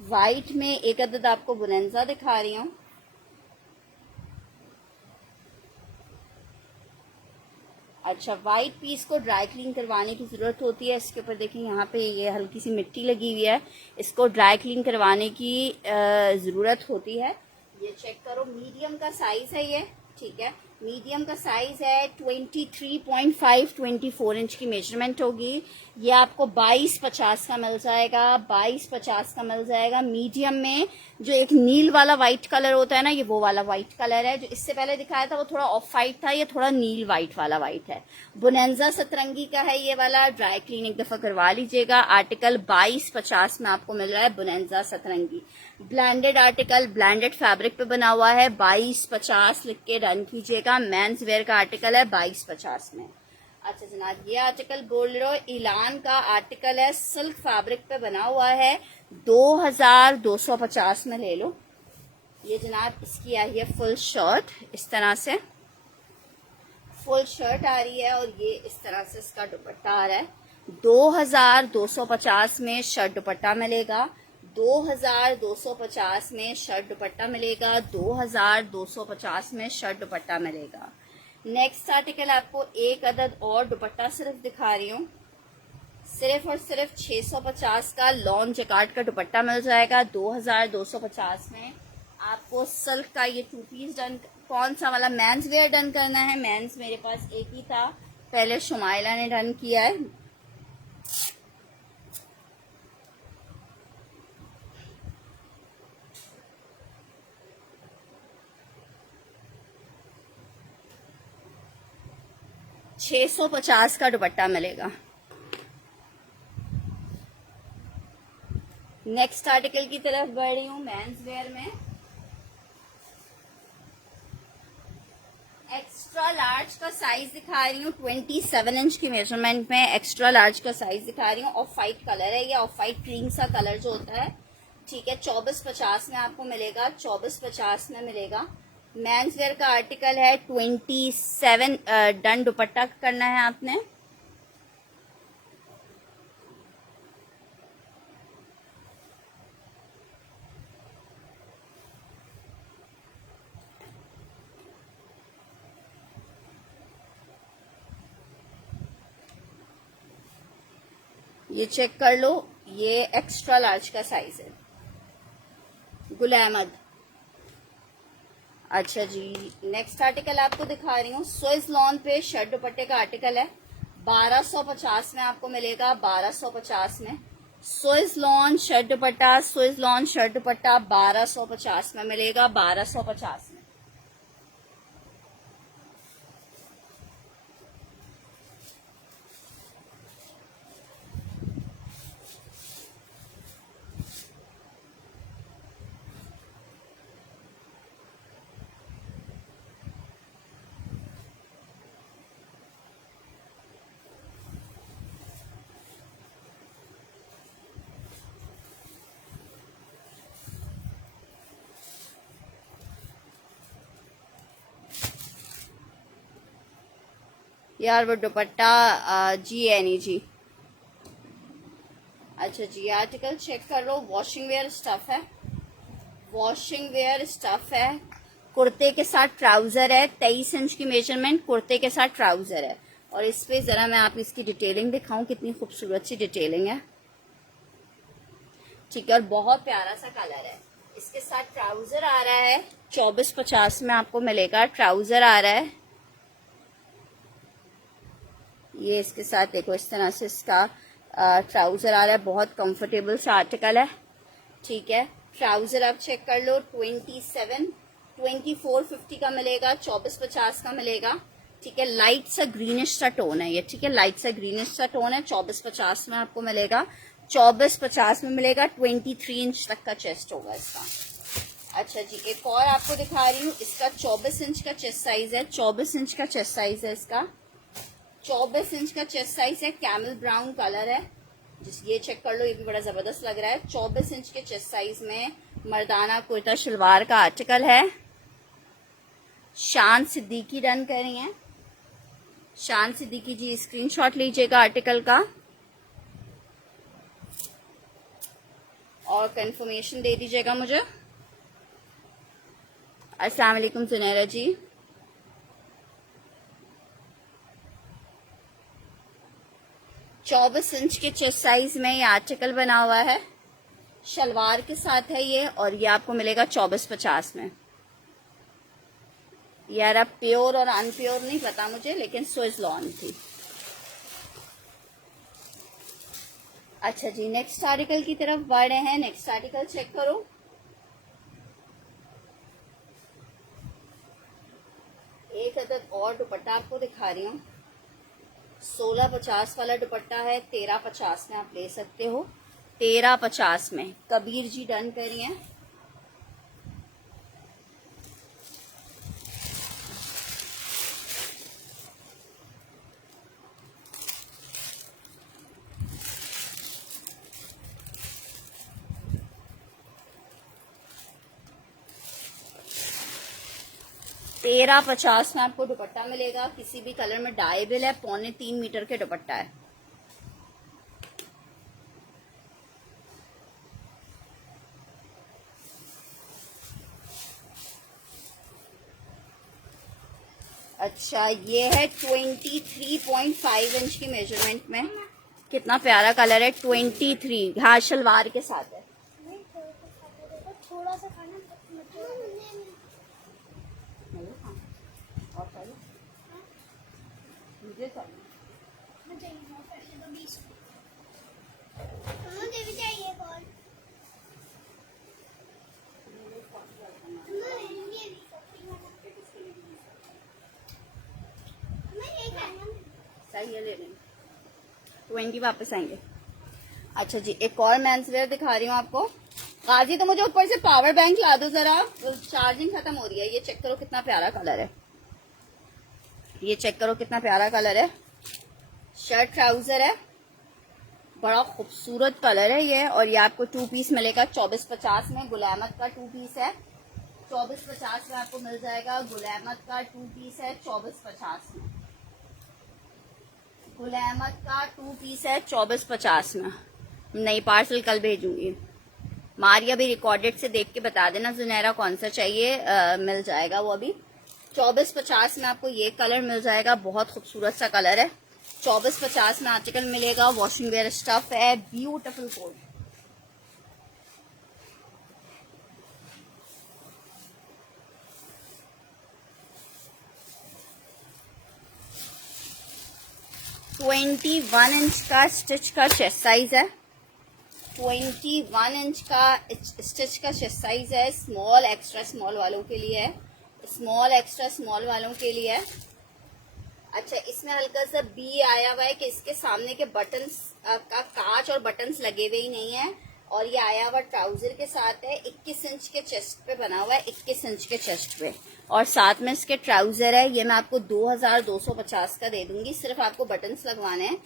वाइट में एक अदद आपको बुनेंजा दिखा रही हूँ। अच्छा, वाइट पीस को ड्राई क्लीन करवाने की ज़रूरत होती है। इसके ऊपर देखिए यहाँ पे ये हल्की सी मिट्टी लगी हुई है, इसको ड्राई क्लीन करवाने की ज़रूरत होती है। ये चेक करो, मीडियम का साइज़ है ये, ठीक है। मीडियम का साइज़ है, 23.5-24 इंच की मेजरमेंट होगी। ये आपको 2250 का मिल जाएगा, 2250 का मिल जाएगा। मीडियम में जो एक नील वाला व्हाइट कलर होता है ना, ये वो वाला व्हाइट कलर है। जो इससे पहले दिखाया था वो थोड़ा ऑफ वाइट था, ये थोड़ा नील व्हाइट वाला व्हाइट है। बुनेंजा सतरंगी का है ये वाला। ड्राई क्लीन एक दफा करवा लीजिएगा। आर्टिकल 2250 में आपको मिल रहा है बुनेंजा सतरंगी। ब्लैंडेड आर्टिकल, ब्लैंडेड फैब्रिक पे बना हुआ है। 2250 लिख के डन कीजिएगा। मेंस वेयर का आर्टिकल है 2250 में। अच्छा जनाब, ये आर्टिकल बोल रहे हो, इलान का आर्टिकल है, सिल्क फैब्रिक पे बना हुआ है, 2250 में ले लो। ये जनाब इसकी आई है फुल शर्ट, इस तरह से फुल शर्ट आ रही है और ये इस तरह से इसका दुपट्टा आ रहा है। 2250 में शर्ट दुपट्टा मिलेगा, 2250 में शर्ट दुपट्टा मिलेगा, 2250 में शर्ट दुपट्टा मिलेगा। नेक्स्ट आर्टिकल आपको एक अदद और दुपट्टा सिर्फ दिखा रही हूँ, सिर्फ और सिर्फ 650 का लॉन जैकार्ड का दुपट्टा मिल जाएगा, 2250 में। आपको सिल्क का ये 2 पीस डन, कौन सा वाला मेंस वेयर डन करना है? मेंस मेरे पास एक ही था, पहले शुमाइला ने डन किया है। $650 का दुपट्टा मिलेगा। नेक्स्ट आर्टिकल की तरफ बढ़ रही हूँ, मेंस वेयर में एक्स्ट्रा लार्ज का साइज दिखा रही हूँ, 27 इंच की मेजरमेंट में एक्स्ट्रा लार्ज का साइज दिखा रही हूँ। ऑफ वाइट कलर है, ये ऑफ वाइट क्रीम सा कलर जो होता है, ठीक है। 2450 में आपको मिलेगा, 2450 में मिलेगा। मेंस वेयर का आर्टिकल है 27 डन दुपट्टा करना है आपने। ये चेक कर लो, ये एक्स्ट्रा लार्ज का साइज है, गुल अहमद। अच्छा जी, नेक्स्ट आर्टिकल आपको दिखा रही हूँ, स्विस लॉन पे शर्ट दुपट्टे का आर्टिकल है, 1250 में आपको मिलेगा, 1250 में। स्विस लॉन शर्ट दुपट्टा, स्विस लॉन शर्ट दुपट्टा 1250 में मिलेगा, 1250 में। यार वो दुपट्टा जी है नहीं जी। अच्छा जी, आर्टिकल चेक कर लो, वॉशिंग वेयर स्टफ है, वॉशिंग वेयर स्टफ है, कुर्ते के साथ ट्राउजर है, 23 इंच की मेजरमेंट कुर्ते के साथ ट्राउजर है। और इस पे जरा मैं आप इसकी डिटेलिंग दिखाऊं, कितनी खूबसूरत सी डिटेलिंग है, ठीक है, और बहुत प्यारा सा कलर है। इसके साथ ट्राउजर आ रहा है, 2450 में आपको मिलेगा, ट्राउजर आ रहा है। ये इसके साथ देखो इस तरह से इसका ट्राउजर आ रहा है, बहुत कंफर्टेबल सा आर्टिकल है, ठीक है। ट्राउजर आप चेक कर लो, 2450 का मिलेगा, 2450 का मिलेगा, ठीक है। लाइट सा ग्रीनिश सा टोन है ये, ठीक है, लाइट सा ग्रीनिश सा टोन है, 2450 में आपको मिलेगा, 2450 में मिलेगा। 23 इंच तक का चेस्ट होगा इसका। अच्छा जी, एक और आपको दिखा रही हूँ, इसका 24 इंच का चेस्ट साइज है, 24 इंच का चेस्ट साइज है इसका, 24 इंच का चेस्ट साइज है, कैमल ब्राउन कलर है, ये चेक कर लो, ये भी बड़ा जबरदस्त लग रहा है। 24 इंच के चेस्ट साइज में मर्दाना कुर्ता शलवार का आर्टिकल है। शान सिद्दीकी रन कर रही हैं, शान सिद्दीकी जी स्क्रीनशॉट लीजिएगा आर्टिकल का और कंफर्मेशन दे दीजिएगा मुझे। अस्सलाम वालेकुम जुनैरा जी। चौबीस इंच के चेस्ट साइज में ये आर्टिकल बना हुआ है, शलवार के साथ है ये, और ये आपको मिलेगा 2450 में। यार अब प्योर और अनप्योर नहीं पता मुझे, लेकिन स्विस लॉन थी। अच्छा जी, नेक्स्ट आर्टिकल की तरफ बढ़ रहे हैं। नेक्स्ट आर्टिकल चेक करो, एक अदद और दुपट्टा आपको दिखा रही हूँ, 1650 वाला दुपट्टा है, 1350 में आप ले सकते हो, 1350 में। कबीर जी डन करिए। तेरह 50 में आपको दुपट्टा मिलेगा, किसी भी कलर में डाइबल है, 3.25 मीटर के दुपट्टा है। अच्छा, ये है 23.5 इंच की मेजरमेंट में, कितना प्यारा कलर है, 23। हाँ, शलवार के साथ है। थोड़ा सा खाना मुझे चाहिए, मुझे भी चाहिए कौन सही है, ले लेंगे, 20 वापस आएंगे। अच्छा जी, एक और मेंस वेयर दिखा रही हूँ आपको। गाजी तो मुझे ऊपर से पावर बैंक ला दो जरा, चार्जिंग खत्म हो रही है। ये चेक करो कितना प्यारा कलर है, ये चेक करो कितना प्यारा कलर है, शर्ट ट्राउजर है, बड़ा खूबसूरत कलर है ये। और ये आपको 2 पीस मिलेगा 2450 में, गुल अहमद का 2 पीस है, 2450 में आपको मिल जाएगा। गुल अहमद का 2 पीस है 2450 में। गुल अहमद का 2 पीस है 2450 में। नई पार्सल कल भेजूंगी। मारिया भी रिकॉर्डेड से देख के बता देना जुनैरा कौन सा चाहिए, मिल जाएगा वो अभी। 2450 में आपको ये कलर मिल जाएगा, बहुत खूबसूरत सा कलर है। 2450 में आर्टिकल मिलेगा। वॉशिंग वेयर स्टफ है, ब्यूटीफुल कोट। ट्वेंटी 21 इंच का स्टिच का चेस्ट साइज है। 21 इंच का स्टिच का चेस्ट साइज है। स्मॉल एक्स्ट्रा स्मॉल वालों के लिए है। स्मॉल एक्स्ट्रा स्मॉल वालों के लिए है। अच्छा, इसमें हल्का सा बी आया हुआ है कि इसके सामने के बटन्स का कांच और बटन्स लगे हुए ही नहीं है। और ये आया हुआ ट्राउजर के साथ है। 21 इंच के चेस्ट पे बना हुआ है, 21 इंच के चेस्ट पे। और साथ में इसके ट्राउजर है। ये मैं आपको 2250 का दे दूंगी, सिर्फ आपको बटन्स लगवाने हैं।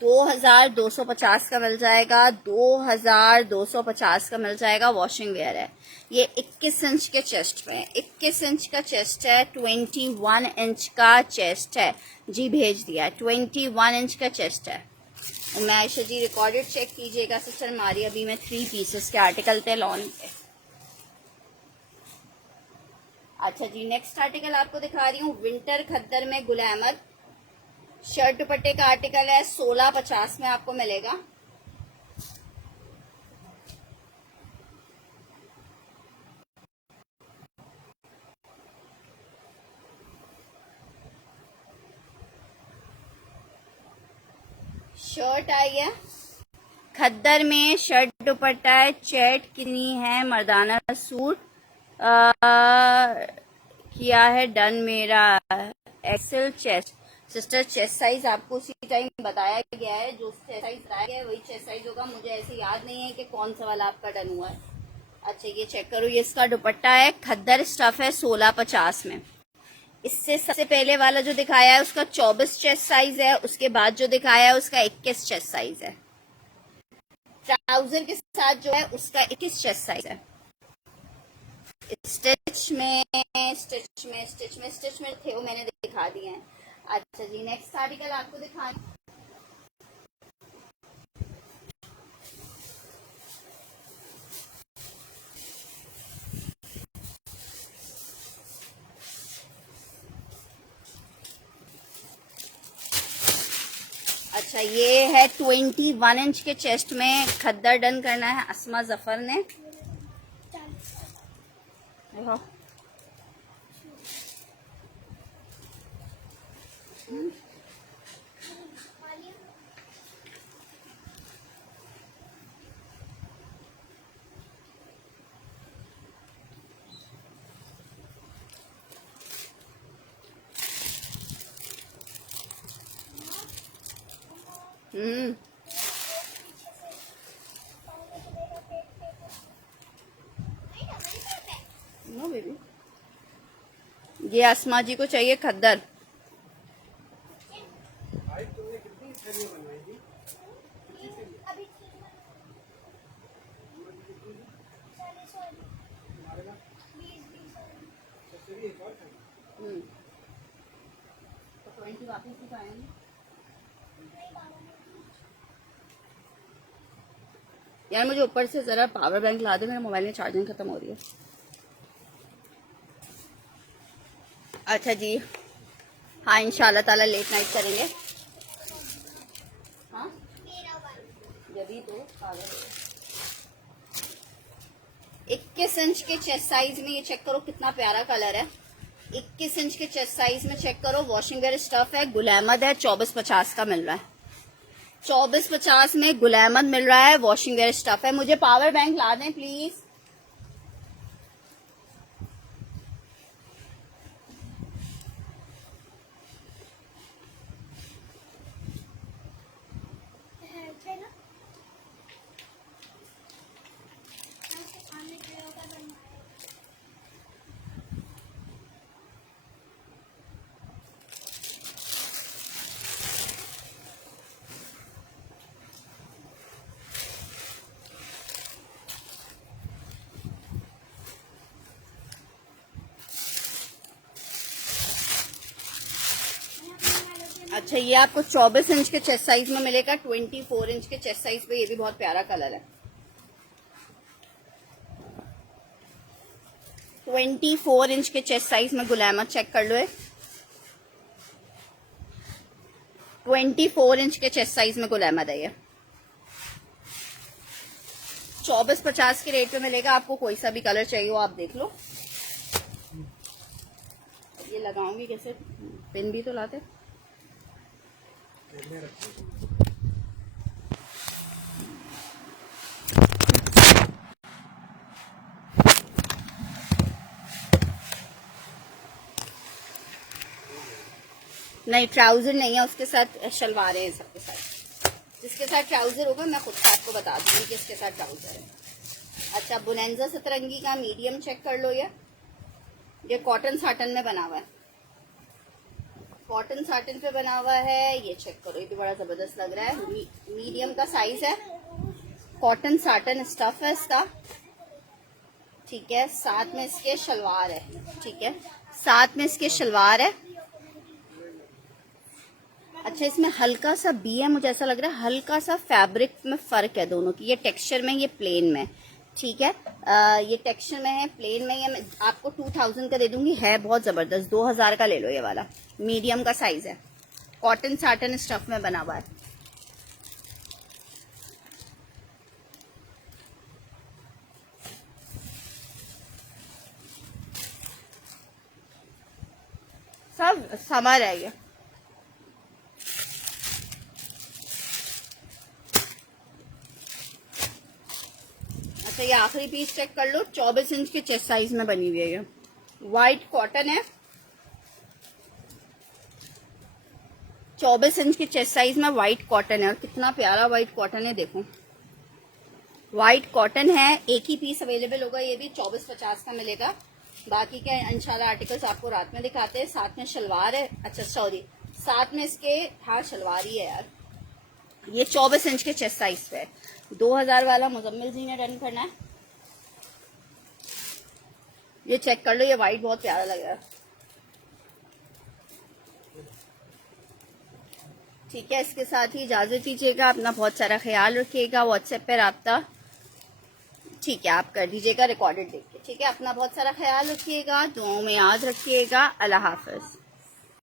2250 का मिल जाएगा। 2250 का मिल जाएगा। वॉशिंग वेयर है। ये 21 इंच के चेस्ट पे है। 21 इंच का चेस्ट है। 21 इंच का चेस्ट है जी, भेज दिया है। 21 इंच का चेस्ट है। मैं आयशा जी रिकॉर्डेड चेक कीजिएगा। सिस्टर मारी अभी में 3 पीसेस के आर्टिकल थे लॉन के। अच्छा जी, नेक्स्ट आर्टिकल आपको दिखा रही हूँ विंटर खद्दर में गुल अहमद। शर्ट दुपट्टे का आर्टिकल है। 1650 में आपको मिलेगा। शर्ट आई है खद्दर में, शर्ट दुपट्टा है। चेट कितनी है, मर्दाना सूट किया है डन मेरा। XL chest. Sister chest size आपको उसी टाइम बताया गया है, जो चेस्ट साइज बताया गया है वही चेस्ट साइज होगा। मुझे ऐसे याद नहीं है कि कौन सा वाला आपका डन हुआ है। अच्छा, ये चेक करो, ये इसका दुपट्टा है। खद्दर स्टफ है 1650 में। इससे सबसे पहले वाला जो दिखाया है उसका 24 चेस्ट साइज है। उसके बाद जो दिखाया है उसका 21 चेस्ट साइज है। ट्राउजर के साथ जो है उसका 21 चेस्ट साइज है। स्टिच में थे वो मैंने दिखा दिए हैं। अच्छा जी, नेक्स्ट आर्टिकल आपको दिखा। अच्छा, ये है 21 इंच के चेस्ट में। खद्दर डन करना है अस्मा जफर ने। देखो नो बेबी, ये अस्मा जी को चाहिए खद्दर। तो 20 वापस दिखाएंगे। यार मुझे ऊपर से जरा पावर बैंक ला दे, मेरे मोबाइल में चार्जिंग खत्म हो रही है। अच्छा जी, हाँ इंशाल्लाह ताला लेट नाइट करेंगे। हाँ जभी तो 21 इंच के चेस्ट साइज में ये चेक करो कितना प्यारा कलर है। 21 इंच के चेस्ट साइज में चेक करो। वॉशिंग वेयर स्टफ है। गुल अहमद है। 2450 का मिल रहा है। 2450 में गुल अहमद मिल रहा है। वॉशिंग वेयर स्टफ है। मुझे पावर बैंक ला दें प्लीज। अच्छा, ये आपको 24 इंच के चेस्ट साइज में मिलेगा। 24 इंच के चेस्ट साइज पे ये भी बहुत प्यारा कलर है। 24 इंच के चेस्ट साइज में गुलामा, चेक कर लो है। 24 इंच के चेस्ट साइज में गुलामा है ये। 2450 के रेट पे मिलेगा आपको। कोई सा भी कलर चाहिए हो आप देख लो। ये लगाऊंगी कैसे, पिन भी तो लाते। नहीं, ट्राउजर नहीं है, उसके साथ शलवारें हैं सबके साथ। जिसके साथ ट्राउजर होगा मैं खुद से आपको बता दूंगी किसके साथ ट्राउजर है। अच्छा, बुनेंजा सतरंगी का मीडियम चेक कर लो। ये कॉटन साटन में बना हुआ है। कॉटन साटन पे बना हुआ है। ये चेक करो, ये भी बड़ा जबरदस्त लग रहा है। मीडियम का साइज है। कॉटन साटन स्टफ है इसका, ठीक है। साथ में इसके शलवार है, ठीक है। साथ में इसके शलवार है। अच्छा, इसमें हल्का सा बी है, मुझे ऐसा लग रहा है हल्का सा फैब्रिक में फर्क है दोनों की। ये टेक्सचर में, ये प्लेन में, ठीक है। ये टेक्सचर में है, प्लेन में। ये मैं आपको 2000 का दे दूंगी। है बहुत जबरदस्त। 2000 का ले लो ये वाला। मीडियम का साइज है। कॉटन साटन स्टफ में बना हुआ है। सब समर है ये। अच्छा, ये आखिरी पीस चेक कर लो। 24 इंच के चेस्ट साइज में बनी हुई है। ये व्हाइट कॉटन है। 24 इंच के चेस्ट साइज में व्हाइट कॉटन है। और कितना प्यारा व्हाइट कॉटन है, देखो। व्हाइट कॉटन है। एक ही पीस अवेलेबल होगा। ये भी 2450 का मिलेगा। बाकी के इंशाल्लाह आर्टिकल्स आपको रात में दिखाते हैं। साथ में शलवार है। अच्छा सॉरी, साथ में इसके, हाँ शलवार ही है यार। ये 24 इंच के चेस्ट साइज पे है। 2000 वाला मुजम्मिल जी ने डन करना है। ये चेक कर लो, ये व्हाइट बहुत प्यारा लग रहा है, ठीक है। इसके साथ ही इजाजत दीजिएगा। अपना बहुत सारा ख्याल रखिएगा। व्हाट्सएप पे राब्ता, ठीक है, आप कर दीजिएगा रिकॉर्डेड देख के, ठीक है। अपना बहुत सारा ख्याल रखिएगा। दुआओं में याद रखिएगा। अल्लाह हाफिज।